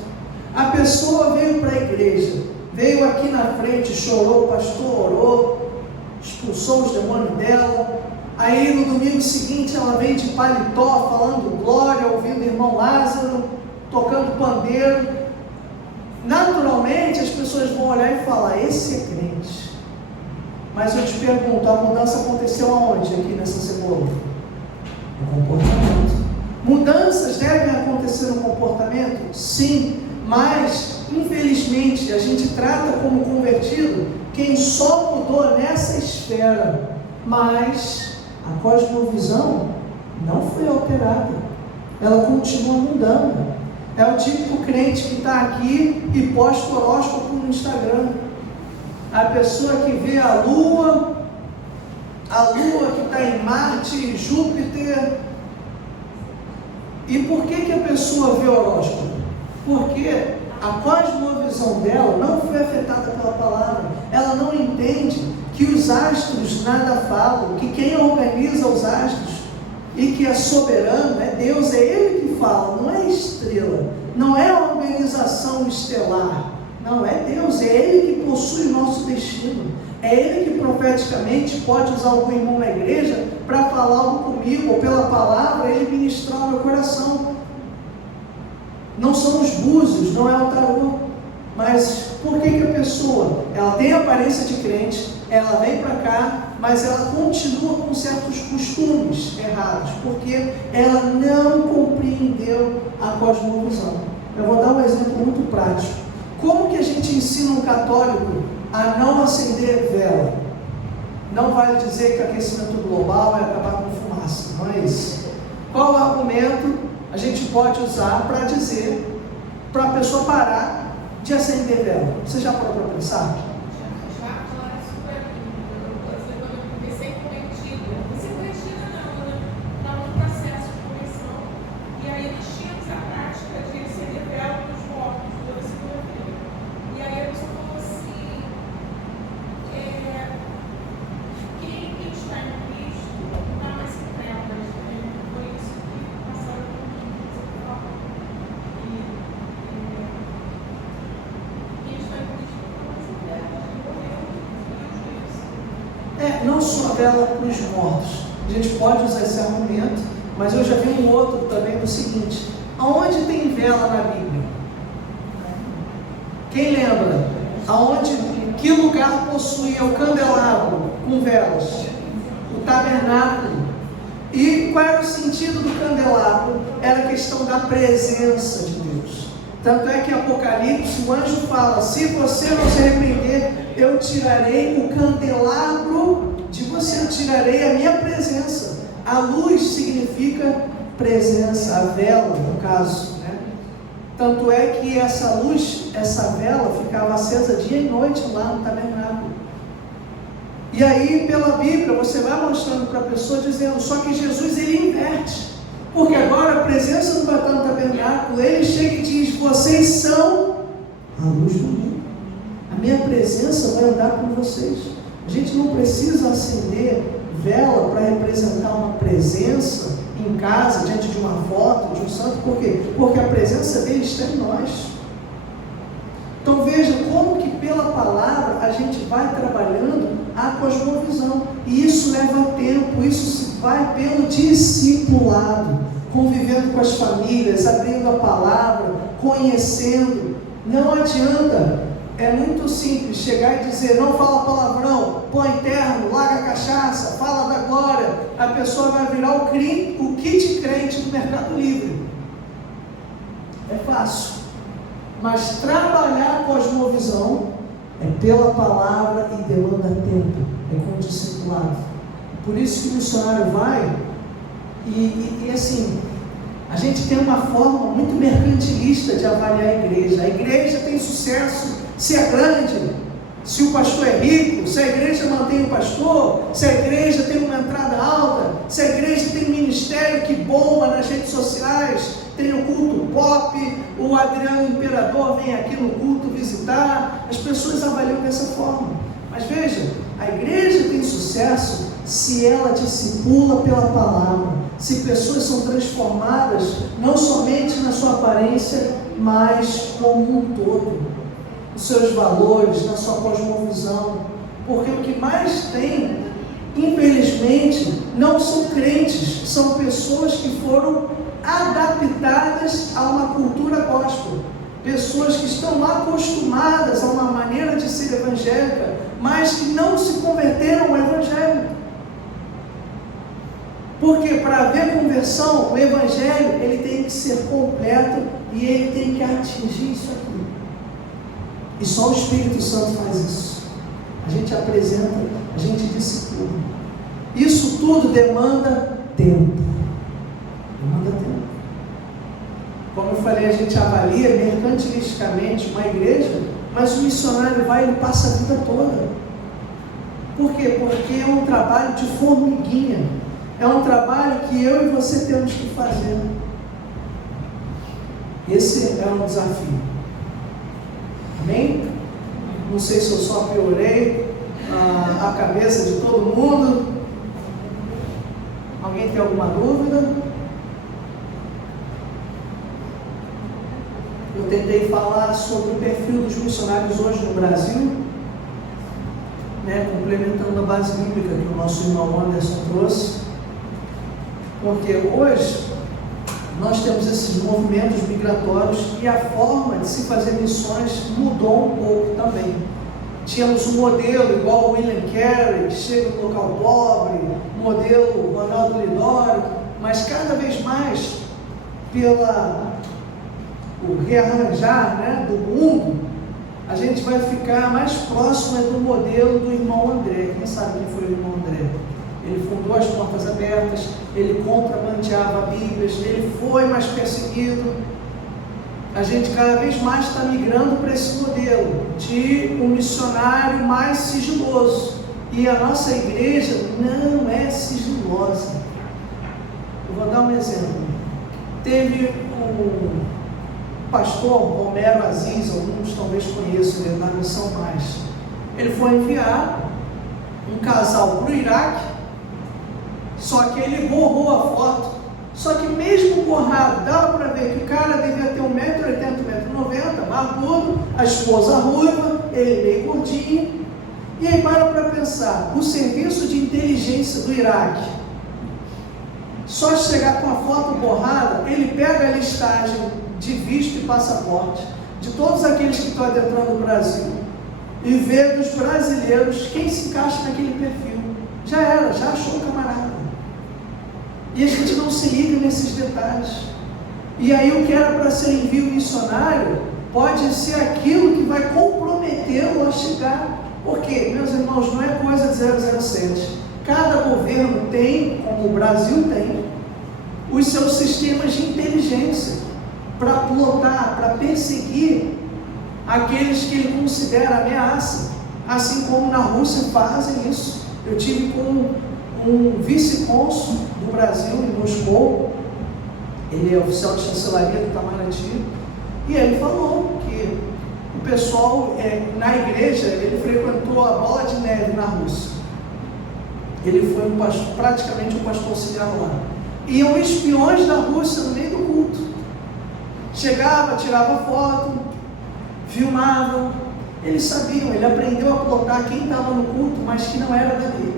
A pessoa veio para a igreja, veio aqui na frente, chorou, o pastor orou, expulsou os demônios dela. Aí no domingo seguinte ela vem de paletó, falando glória, ouvindo o irmão Lázaro, tocando pandeiro. Naturalmente as pessoas vão olhar e falar: esse é crente. Mas eu te pergunto, a mudança aconteceu aonde aqui nessa cebola? No comportamento. Mudanças devem acontecer no comportamento? Sim, mas infelizmente a gente trata como convertido quem só mudou nessa esfera, mas a cosmovisão não foi alterada, ela continua mudando. É o típico crente que está aqui e posta horóscopo no Instagram. A pessoa que vê a lua que está em Marte, Júpiter. E por que a pessoa vê horóscopo? Porque a cosmovisão dela não foi afetada pela palavra. Ela não entende que os astros nada falam, que quem organiza os astros e que é soberano é Deus, é Ele que fala, não é estrela, não é a organização estelar, não, é Deus, é Ele que possui o nosso destino, é Ele que profeticamente pode usar algum irmão na igreja para falar algo comigo, ou pela palavra Ele ministrar o meu coração. Não são os búzios, não é o tarô. Mas por que a pessoa, ela tem aparência de crente, ela vem para cá, mas ela continua com certos costumes errados, porque ela não compreendeu a cosmovisão. Eu vou dar um exemplo muito prático. Como que a gente ensina um católico a não acender vela? Não vai dizer que aquecimento global vai acabar com fumaça, não é isso. Qual o argumento a gente pode usar para dizer para a pessoa parar de acender vela? Você já parou para pensar? Não só vela para os mortos. A gente pode usar esse argumento, mas eu já vi um outro também do seguinte: aonde tem vela na Bíblia? Quem lembra? Que lugar possuía o candelabro com velas? O tabernáculo. E qual era o sentido do candelabro? Era a questão da presença de Deus. Tanto é que em Apocalipse o anjo fala: se você não se arrepender, eu tirarei o candelabro de você, eu tirarei a minha presença. A luz significa presença, a vela no caso, né? Tanto é que essa luz, essa vela ficava acesa dia e noite lá no tabernáculo. E aí pela Bíblia você vai mostrando para a pessoa dizendo, só que Jesus ele inverte, porque agora a presença não vai estar no tabernáculo, ele chega e diz: vocês são a luz do mundo, a minha presença vai andar com vocês. A gente não precisa acender vela para representar uma presença em casa, diante de uma foto, de um santo. Por quê? Porque a presença dele está em nós. Então veja como que pela palavra a gente vai trabalhando a cosmovisão, e isso leva tempo, isso se vai pelo discipulado, convivendo com as famílias, abrindo a palavra, conhecendo. Não adianta, é muito simples chegar e dizer: não fala palavrão, põe terno, larga a cachaça, fala da glória. A pessoa vai virar o kit crente do Mercado Livre. É fácil, mas trabalhar a cosmovisão é pela palavra e demanda tempo, é com o discipulado. Por isso que o missionário vai e assim, a gente tem uma forma muito mercantilista de avaliar a igreja. A igreja tem sucesso se é grande, se o pastor é rico, se a igreja mantém o pastor, se a igreja tem uma entrada alta, se a igreja tem um ministério que bomba nas redes sociais, tem o culto pop, o Adriano Imperador vem aqui no culto visitar. As pessoas avaliam dessa forma. Mas veja, a igreja tem sucesso se ela discipula pela palavra, se pessoas são transformadas não somente na sua aparência, mas como um todo, nos seus valores, na sua cosmovisão. Porque o que mais tem, infelizmente, não são crentes, são pessoas que foram adaptadas a uma cultura gospel, pessoas que estão acostumadas a uma maneira de ser evangélica, mas que não se converteram ao evangelho. Porque para haver conversão, o evangelho ele tem que ser completo e ele tem que atingir isso aqui. E só o Espírito Santo faz isso. A gente apresenta, a gente discipula. Isso tudo demanda tempo. Demanda tempo. Como eu falei, a gente avalia mercantilisticamente uma igreja, mas o missionário vai e passa a vida toda. Por quê? Porque é um trabalho de formiguinha. É um trabalho que eu e você temos que fazer. Esse é um desafio. Amém? Não sei se eu só piorei a cabeça de todo mundo. Alguém tem alguma dúvida? Eu tentei falar sobre o perfil dos missionários hoje no Brasil, né, complementando a base bíblica que o nosso irmão Anderson trouxe. Porque hoje nós temos esses movimentos migratórios e a forma de se fazer missões mudou um pouco também. Tínhamos um modelo igual o William Carey, que chega no local pobre, modelo Ronaldo Lidório, mas cada vez mais o rearranjar, né, do mundo, a gente vai ficar mais próximo do modelo do irmão André. Quem sabe quem foi o irmão André? Ele fundou as Portas Abertas, ele contrabandeava Bíblias, ele foi mais perseguido. A gente cada vez mais está migrando para esse modelo de um missionário mais sigiloso. E a nossa igreja não é sigilosa. Eu vou dar um exemplo. Teve o pastor Romero Aziz, alguns talvez conheçam ele na Missão Mais. Ele foi enviar um casal para o Iraque, só que ele borrou a foto. Só que mesmo borrado, dava para ver que o cara devia ter 1,80 m, 1,90 m, barbudo, a esposa ruiva, ele meio gordinho. E aí para pensar, o serviço de inteligência do Iraque, só chegar com a foto borrada, ele pega a listagem de visto e passaporte de todos aqueles que estão adentrando o Brasil e vê dos brasileiros quem se encaixa naquele perfil. Já era, já achou o camarada. E a gente não se liga nesses detalhes. E aí o que era para ser envio missionário pode ser aquilo que vai comprometê-lo a chegar. Porque, meus irmãos, não é coisa de 007. Cada governo tem, como o Brasil tem, os seus sistemas de inteligência para plotar, para perseguir aqueles que ele considera ameaça, assim como na Rússia fazem isso. Eu tive com um vice-cônsul do Brasil em Moscou, ele é oficial de chancelaria do Itamaraty, e ele falou que o pessoal na igreja, ele frequentou a Bola de Neve na Rússia. Ele foi praticamente um pastor auxiliar lá. Iam espiões da Rússia no meio do culto. Chegava, tirava foto, filmavam. Eles sabiam, ele aprendeu a plotar quem estava no culto, mas que não era dali,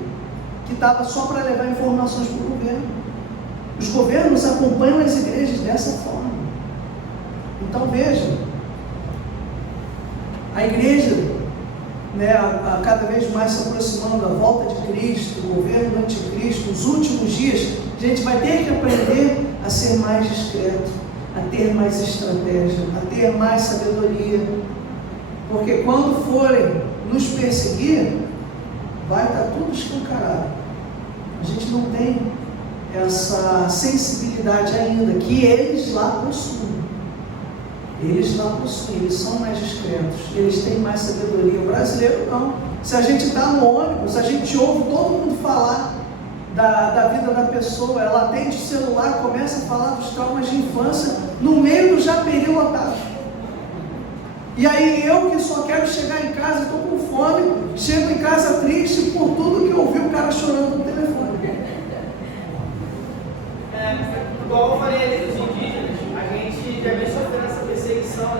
que estava só para levar informações para o governo. Os governos acompanham as igrejas dessa forma. Então veja, a igreja, a cada vez mais se aproximando da volta de Cristo, o governo do anticristo, os últimos dias, a gente vai ter que aprender a ser mais discreto, a ter mais estratégia, a ter mais sabedoria, porque quando forem nos perseguir, vai estar tudo escancarado. A gente não tem essa sensibilidade ainda, que eles lá possuem. Eles lá possuem, eles são mais discretos, eles têm mais sabedoria. O brasileiro não. Se a gente está no ônibus, a gente ouve todo mundo falar da vida da pessoa, ela atende o celular, começa a falar dos traumas de infância, no meio do Japeri lotado. E aí eu que só quero chegar em casa, estou com fome, chego em casa triste por tudo que eu ouvi o cara chorando no telefone. Igual eu falei ali dos indígenas, a gente já vem sofrendo essa perseguição,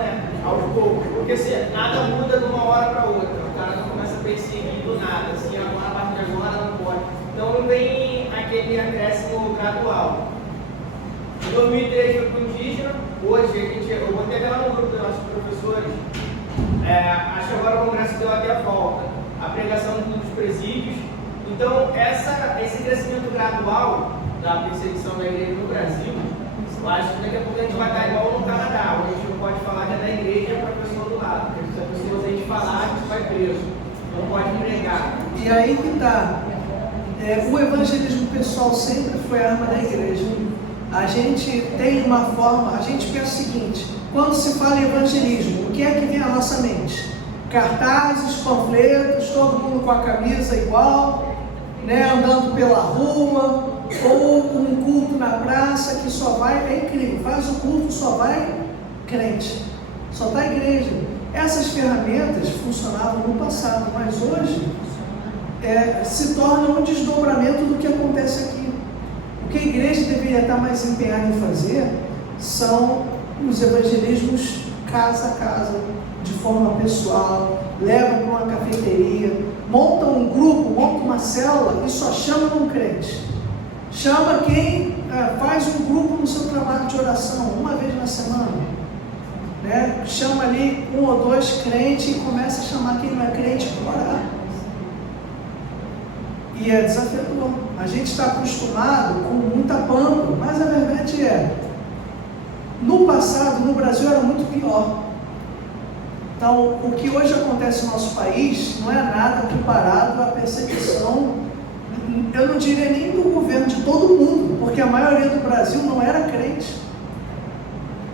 aos poucos, porque assim, nada muda de uma hora para outra, o cara não começa a perseguir do nada, assim, agora a partir de agora não pode. Então não vem aquele acréscimo gradual. Em 2003 foi para o indígena, hoje eu botei até lá no grupo dos nossos professores, acho que agora o Congresso deu até a volta, a pregação dos presídios. Então esse crescimento gradual da perseguição da igreja no Brasil, eu acho que daqui a pouco a gente vai estar igual no Canadá, onde a gente não pode falar que é da igreja e é para a pessoa do lado, porque se a pessoa a gente falar, a gente vai preso, não pode pregar. E aí que está, o evangelismo pessoal sempre foi a arma da igreja. A gente tem uma forma, a gente pensa o seguinte, quando se fala em evangelismo, o que é que vem à nossa mente? Cartazes, panfletos, todo mundo com a camisa igual, andando pela rua, ou um culto na praça que só vai, é incrível, faz o culto, só vai crente, só está a igreja. Essas ferramentas funcionavam no passado, mas hoje se torna um desdobramento do que acontece aqui. O que a igreja deveria estar mais empenhada em fazer são os evangelismos casa a casa, de forma pessoal, levam para uma cafeteria, montam um grupo, montam uma célula e só chamam um crente. Chama quem faz um grupo no seu trabalho de oração, uma vez na semana. Chama ali 1 ou 2 crentes e começa a chamar quem não é crente para orar. E é desafiador. A gente está acostumado com muita pampa, mas a verdade no passado, no Brasil era muito pior. Então, o que hoje acontece no nosso país não é nada comparado à perseguição, eu não diria nem do governo, de todo mundo, porque a maioria do Brasil não era crente.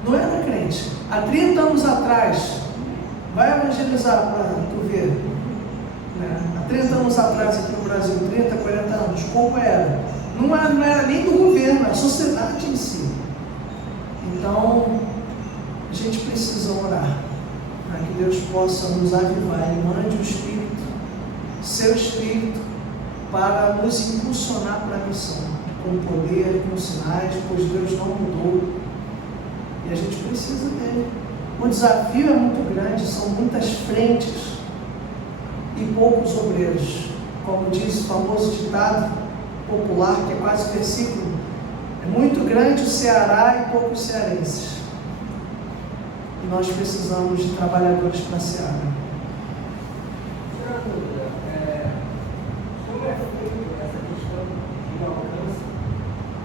Não era crente. Há 30 anos atrás, vai evangelizar para tu ver, há 30 anos atrás aqui no Brasil, 30, 40 anos, como era? Não era nem do governo, era a sociedade em si. Então, a gente precisa orar, para que Deus possa nos avivar. Ele mande o Espírito, seu Espírito, para nos impulsionar para a missão, com poder, com sinais, pois Deus não mudou, e a gente precisa dele. O desafio é muito grande, são muitas frentes, e poucos obreiros. Como diz o famoso ditado popular, que é quase versículo, é muito grande o Ceará e poucos cearenses. E nós precisamos de trabalhadores para a Seara. Outra dúvida, como é feito essa questão de alcance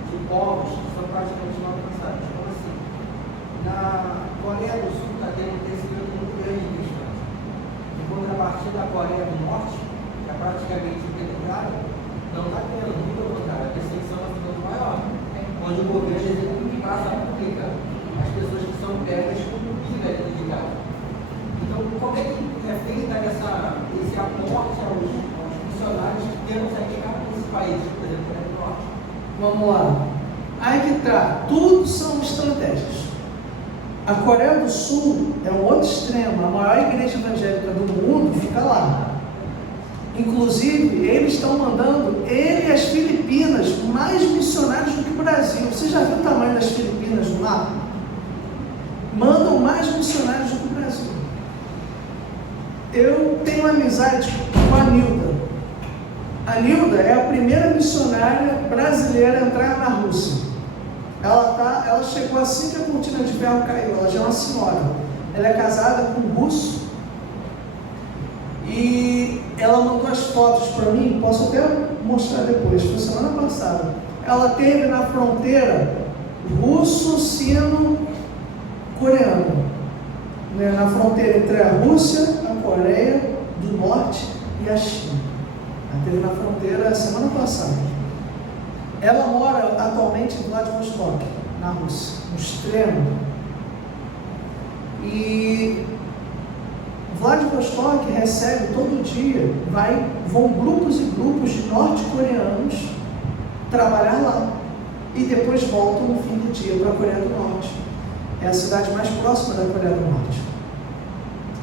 de povos que são praticamente não alcançados? Como assim? Na Coreia do Sul está tendo um crescimento muito grande de cristãos. Em contrapartida da Coreia do Norte, que é praticamente integrada, não está tendo, muito pelo contrário, a perseguição está ficando maior, onde o governo executa em praça pública as pessoas que são pegas como pilha de casa. Então, como é que é feita esse aporte aos funcionários que temos aqui nesse país, por exemplo, Coreia do Norte? Vamos lá. Aí que tá, tudo são estratégias. A Coreia do Sul é um outro extremo, a maior igreja evangélica do mundo fica lá. Inclusive, eles estão mandando, ele e as Filipinas, mais missionários do que o Brasil. Você já viu o tamanho das Filipinas no mapa? Mandam mais missionários do que o Brasil. Eu tenho amizade com a Nilda. A Nilda é a primeira missionária brasileira a entrar na Rússia. Ela chegou assim que a cortina de ferro caiu. Ela já é uma senhora. Ela é casada com um russo. E ela mandou as fotos para mim, posso até mostrar depois, foi semana passada. Ela teve na fronteira russo-sino-coreano, né, na fronteira entre a Rússia, a Coreia do Norte e a China. Ela teve na fronteira semana passada. Ela mora atualmente em Vladivostok, na Rússia, no extremo. E Vladivostok recebe todo dia, vão grupos e grupos de norte-coreanos trabalhar lá e depois voltam no fim do dia para a Coreia do Norte. É a cidade mais próxima da Coreia do Norte.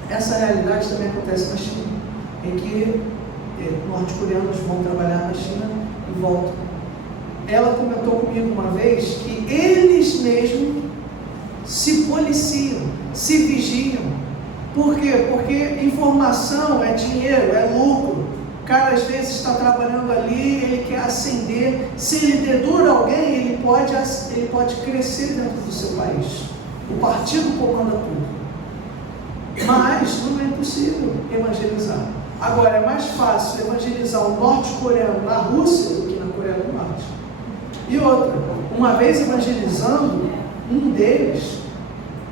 Essa realidade também acontece na China, em que norte-coreanos vão trabalhar na China e voltam. Ela comentou comigo uma vez que eles mesmos se policiam, se vigiam. Por quê? Porque informação é dinheiro, é lucro. O cara às vezes está trabalhando ali, ele quer ascender. Se ele dedura alguém, ele pode crescer dentro do seu país. O partido comanda tudo. Mas não é impossível evangelizar. Agora, é mais fácil evangelizar um norte-coreano na Rússia do que na Coreia do Norte. E outra, uma vez evangelizando um deles,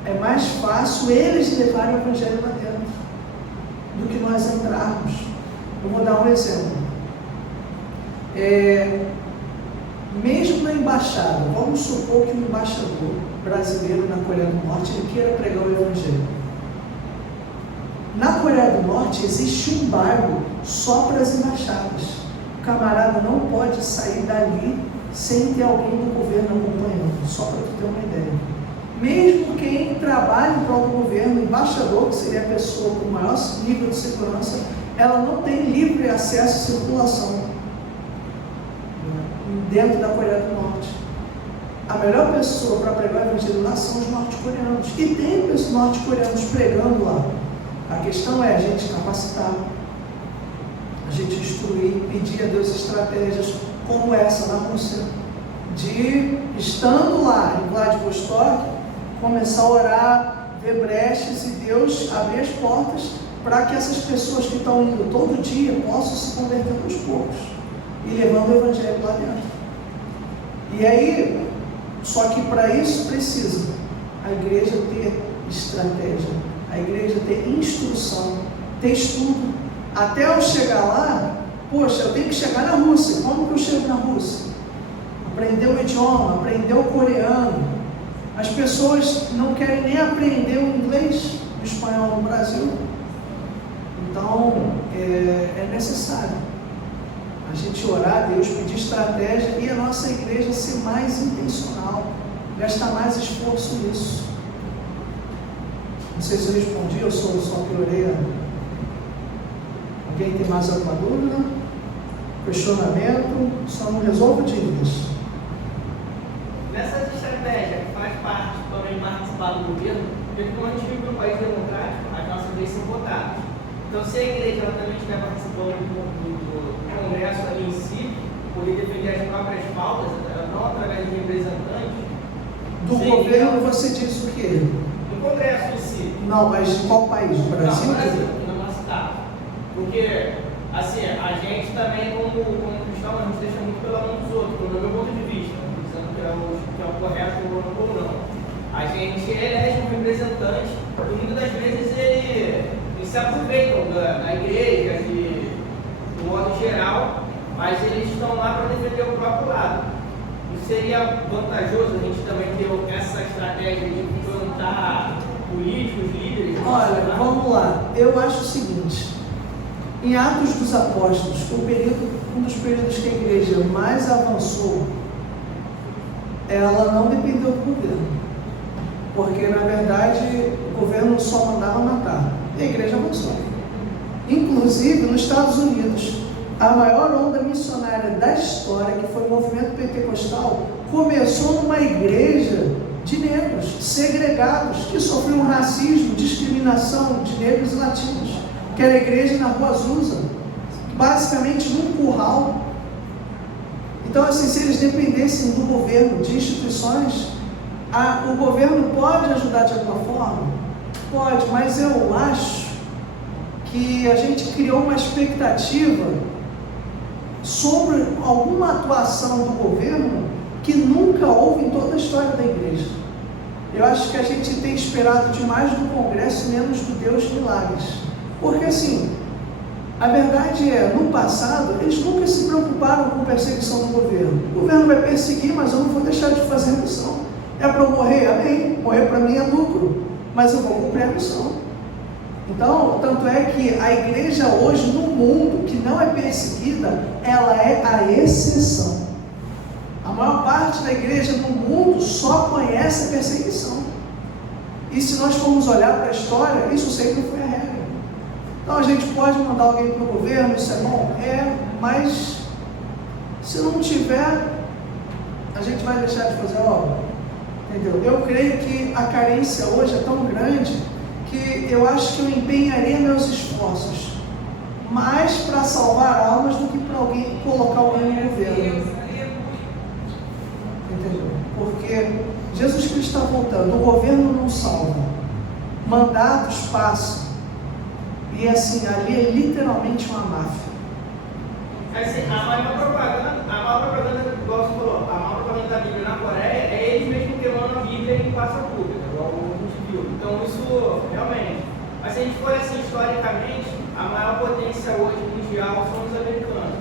é mais fácil eles levarem o evangelho lá dentro do que nós entrarmos. Eu vou dar um exemplo. Mesmo na embaixada, vamos supor que um embaixador brasileiro na Coreia do Norte ele queira pregar o evangelho. Na Coreia do Norte existe um embargo só para as embaixadas. O camarada não pode sair dali sem ter alguém do governo acompanhando, só para tu ter uma ideia. Mesmo quem trabalha em prol do governo, embaixador, que seria a pessoa com maior nível de segurança, ela não tem livre acesso à circulação dentro da Coreia do Norte. A melhor pessoa para pregar o evangelho lá são os norte-coreanos. E tem os norte-coreanos pregando lá. A questão é a gente capacitar, a gente instruir, pedir a Deus estratégias como essa na Rússia, de, estando lá em Vladivostok, começar a orar, ver brechas e Deus abrir as portas para que essas pessoas que estão indo todo dia possam se converter aos poucos e levando o evangelho lá dentro. E aí, só que para isso precisa a igreja ter estratégia, a igreja ter instrução, ter estudo. Até eu chegar lá, poxa, eu tenho que chegar na Rússia. Como que eu chego na Rússia? Aprender o idioma, aprender o coreano. As pessoas não querem nem aprender o inglês, o espanhol no Brasil. Então, é necessário a gente orar a Deus, pedir estratégia e a nossa igreja ser mais intencional, gastar mais esforço nisso. Não sei se eu respondi, eu só piorei. Alguém tem mais alguma dúvida? Questionamento? Só não resolvo dívidas. Nessas estratégias que faz parte também participar do governo, porque como a gente vive num país democrático, as nossas leis são votadas. Então, se a igreja ela também estiver participando do congresso ali em si, poder defender as próprias pautas, não através de representantes. Do governo você diz o quê? Do congresso em si. Não, mas de qual país? Do Brasil? Não, Brasil, na nossa cidade. Porque, assim, a gente também, como cristão, a gente deixa muito pela mão dos outros, pelo meu ponto de vista, dizendo que é o correto ou não. A gente elege um representante e muitas das vezes eles se aproveitam da igreja, do modo geral, mas eles estão lá para defender o próprio lado. E seria vantajoso a gente também ter essa estratégia de plantar políticos, líderes? Olha, vamos lá. Eu acho o seguinte: em Atos dos Apóstolos, um dos períodos que a igreja mais avançou, ela não dependeu do governo. Porque, na verdade, o governo só mandava matar. E a igreja avançou. Inclusive, nos Estados Unidos, a maior onda missionária da história, que foi o movimento pentecostal, começou numa igreja de negros, segregados, que sofriam racismo, discriminação de negros e latinos, que era a igreja na Rua Azusa, basicamente num curral. Então, assim, se eles dependessem do governo, de instituições, o governo pode ajudar de alguma forma? Pode, mas eu acho que a gente criou uma expectativa sobre alguma atuação do governo que nunca houve em toda a história da igreja. Eu acho que a gente tem esperado demais do Congresso, menos do Deus de milagres. Porque assim, a verdade é, no passado, eles nunca se preocuparam com perseguição do governo. O governo vai perseguir, mas eu não vou deixar de fazer a missão. É para eu morrer? Amém. Morrer para mim é lucro, mas eu vou cumprir a missão. Então, tanto é que a igreja hoje no mundo, que não é perseguida, ela é a exceção. A maior parte da igreja no mundo só conhece a perseguição. E se nós formos olhar para a história, isso sempre foi a regra. Então a gente pode mandar alguém para o governo, isso é bom? É, mas se não tiver, a gente vai deixar de fazer a obra. Entendeu? Eu creio que a carência hoje é tão grande que eu acho que eu empenharia meus esforços mais para salvar almas do que para colocar alguém no governo. Entendeu? Porque Jesus Cristo está voltando, o governo não salva, mandatos passam, e assim, ali é literalmente uma máfia. Assim, a maior propaganda, igual você falou, a maior propaganda da Bíblia na Coreia é eles mesmos queimando a Bíblia em praça pública, igual a gente viu. Então isso realmente. Mas se a gente for assim historicamente, a maior potência hoje mundial são os americanos.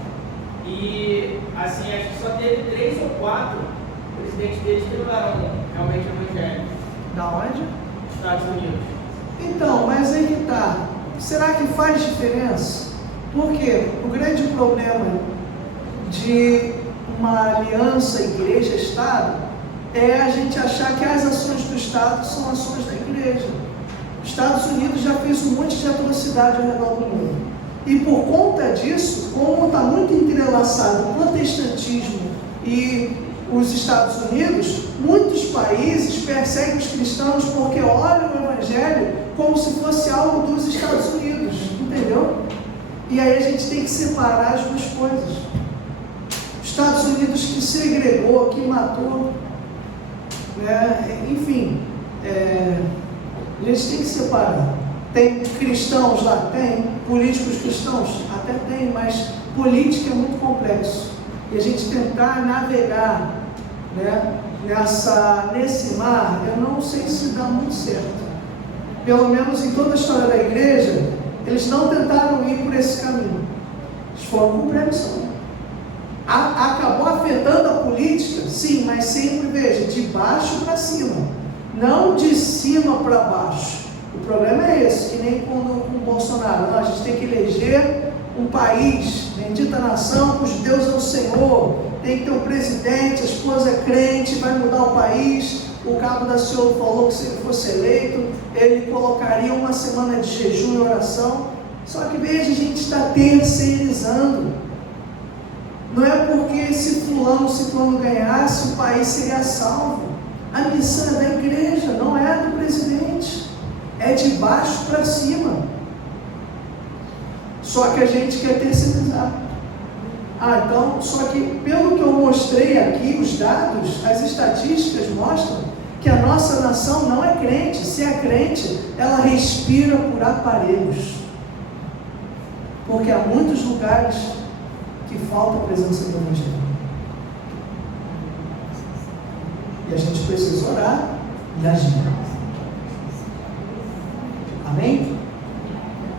E assim, acho que só teve 3 ou 4 presidentes deles que não eram realmente evangélicos. Da onde? Estados Unidos. Então, mas aí que está. Será que faz diferença? Porque o grande problema de uma aliança igreja-estado é a gente achar que as ações do Estado são ações da igreja. Os Estados Unidos já fez um monte de atrocidade ao redor do mundo. E por conta disso, como está muito entrelaçado o protestantismo e os Estados Unidos, muitos países perseguem os cristãos porque olham o Evangelho como se fosse algo dos Estados Unidos, entendeu? E aí a gente tem que separar as duas coisas. Os Estados Unidos que segregou, que matou, né? Enfim, a gente tem que separar. Tem cristãos lá? Tem. Políticos cristãos? Até tem, mas política é muito complexo. E a gente tentar navegar, né, nesse mar, eu não sei se dá muito certo. Pelo menos em toda a história da igreja, eles não tentaram ir por esse caminho. Eles foram cumprir a missão. Acabou afetando a política? Sim, mas sempre, veja, de baixo para cima. Não de cima para baixo. O problema é esse, que nem com o Bolsonaro. Não, a gente tem que eleger um país, bendita nação, cujo Deus é o Senhor. Tem que ter um presidente, a esposa é crente, vai mudar o país. O cabo da Ciolo falou que se ele fosse eleito, ele colocaria uma semana de jejum e oração. Só que veja, a gente está terceirizando. Não é porque se fulano ganhasse, o país seria salvo. A missão é da igreja, não é do presidente. É de baixo para cima. Só que a gente quer terceirizar. Então, só que pelo que eu mostrei aqui, os dados, as estatísticas mostram que a nossa nação não é crente. Se é crente, ela respira por aparelhos. Porque há muitos lugares que falta a presença do Evangelho. E a gente precisa orar e agir. Amém?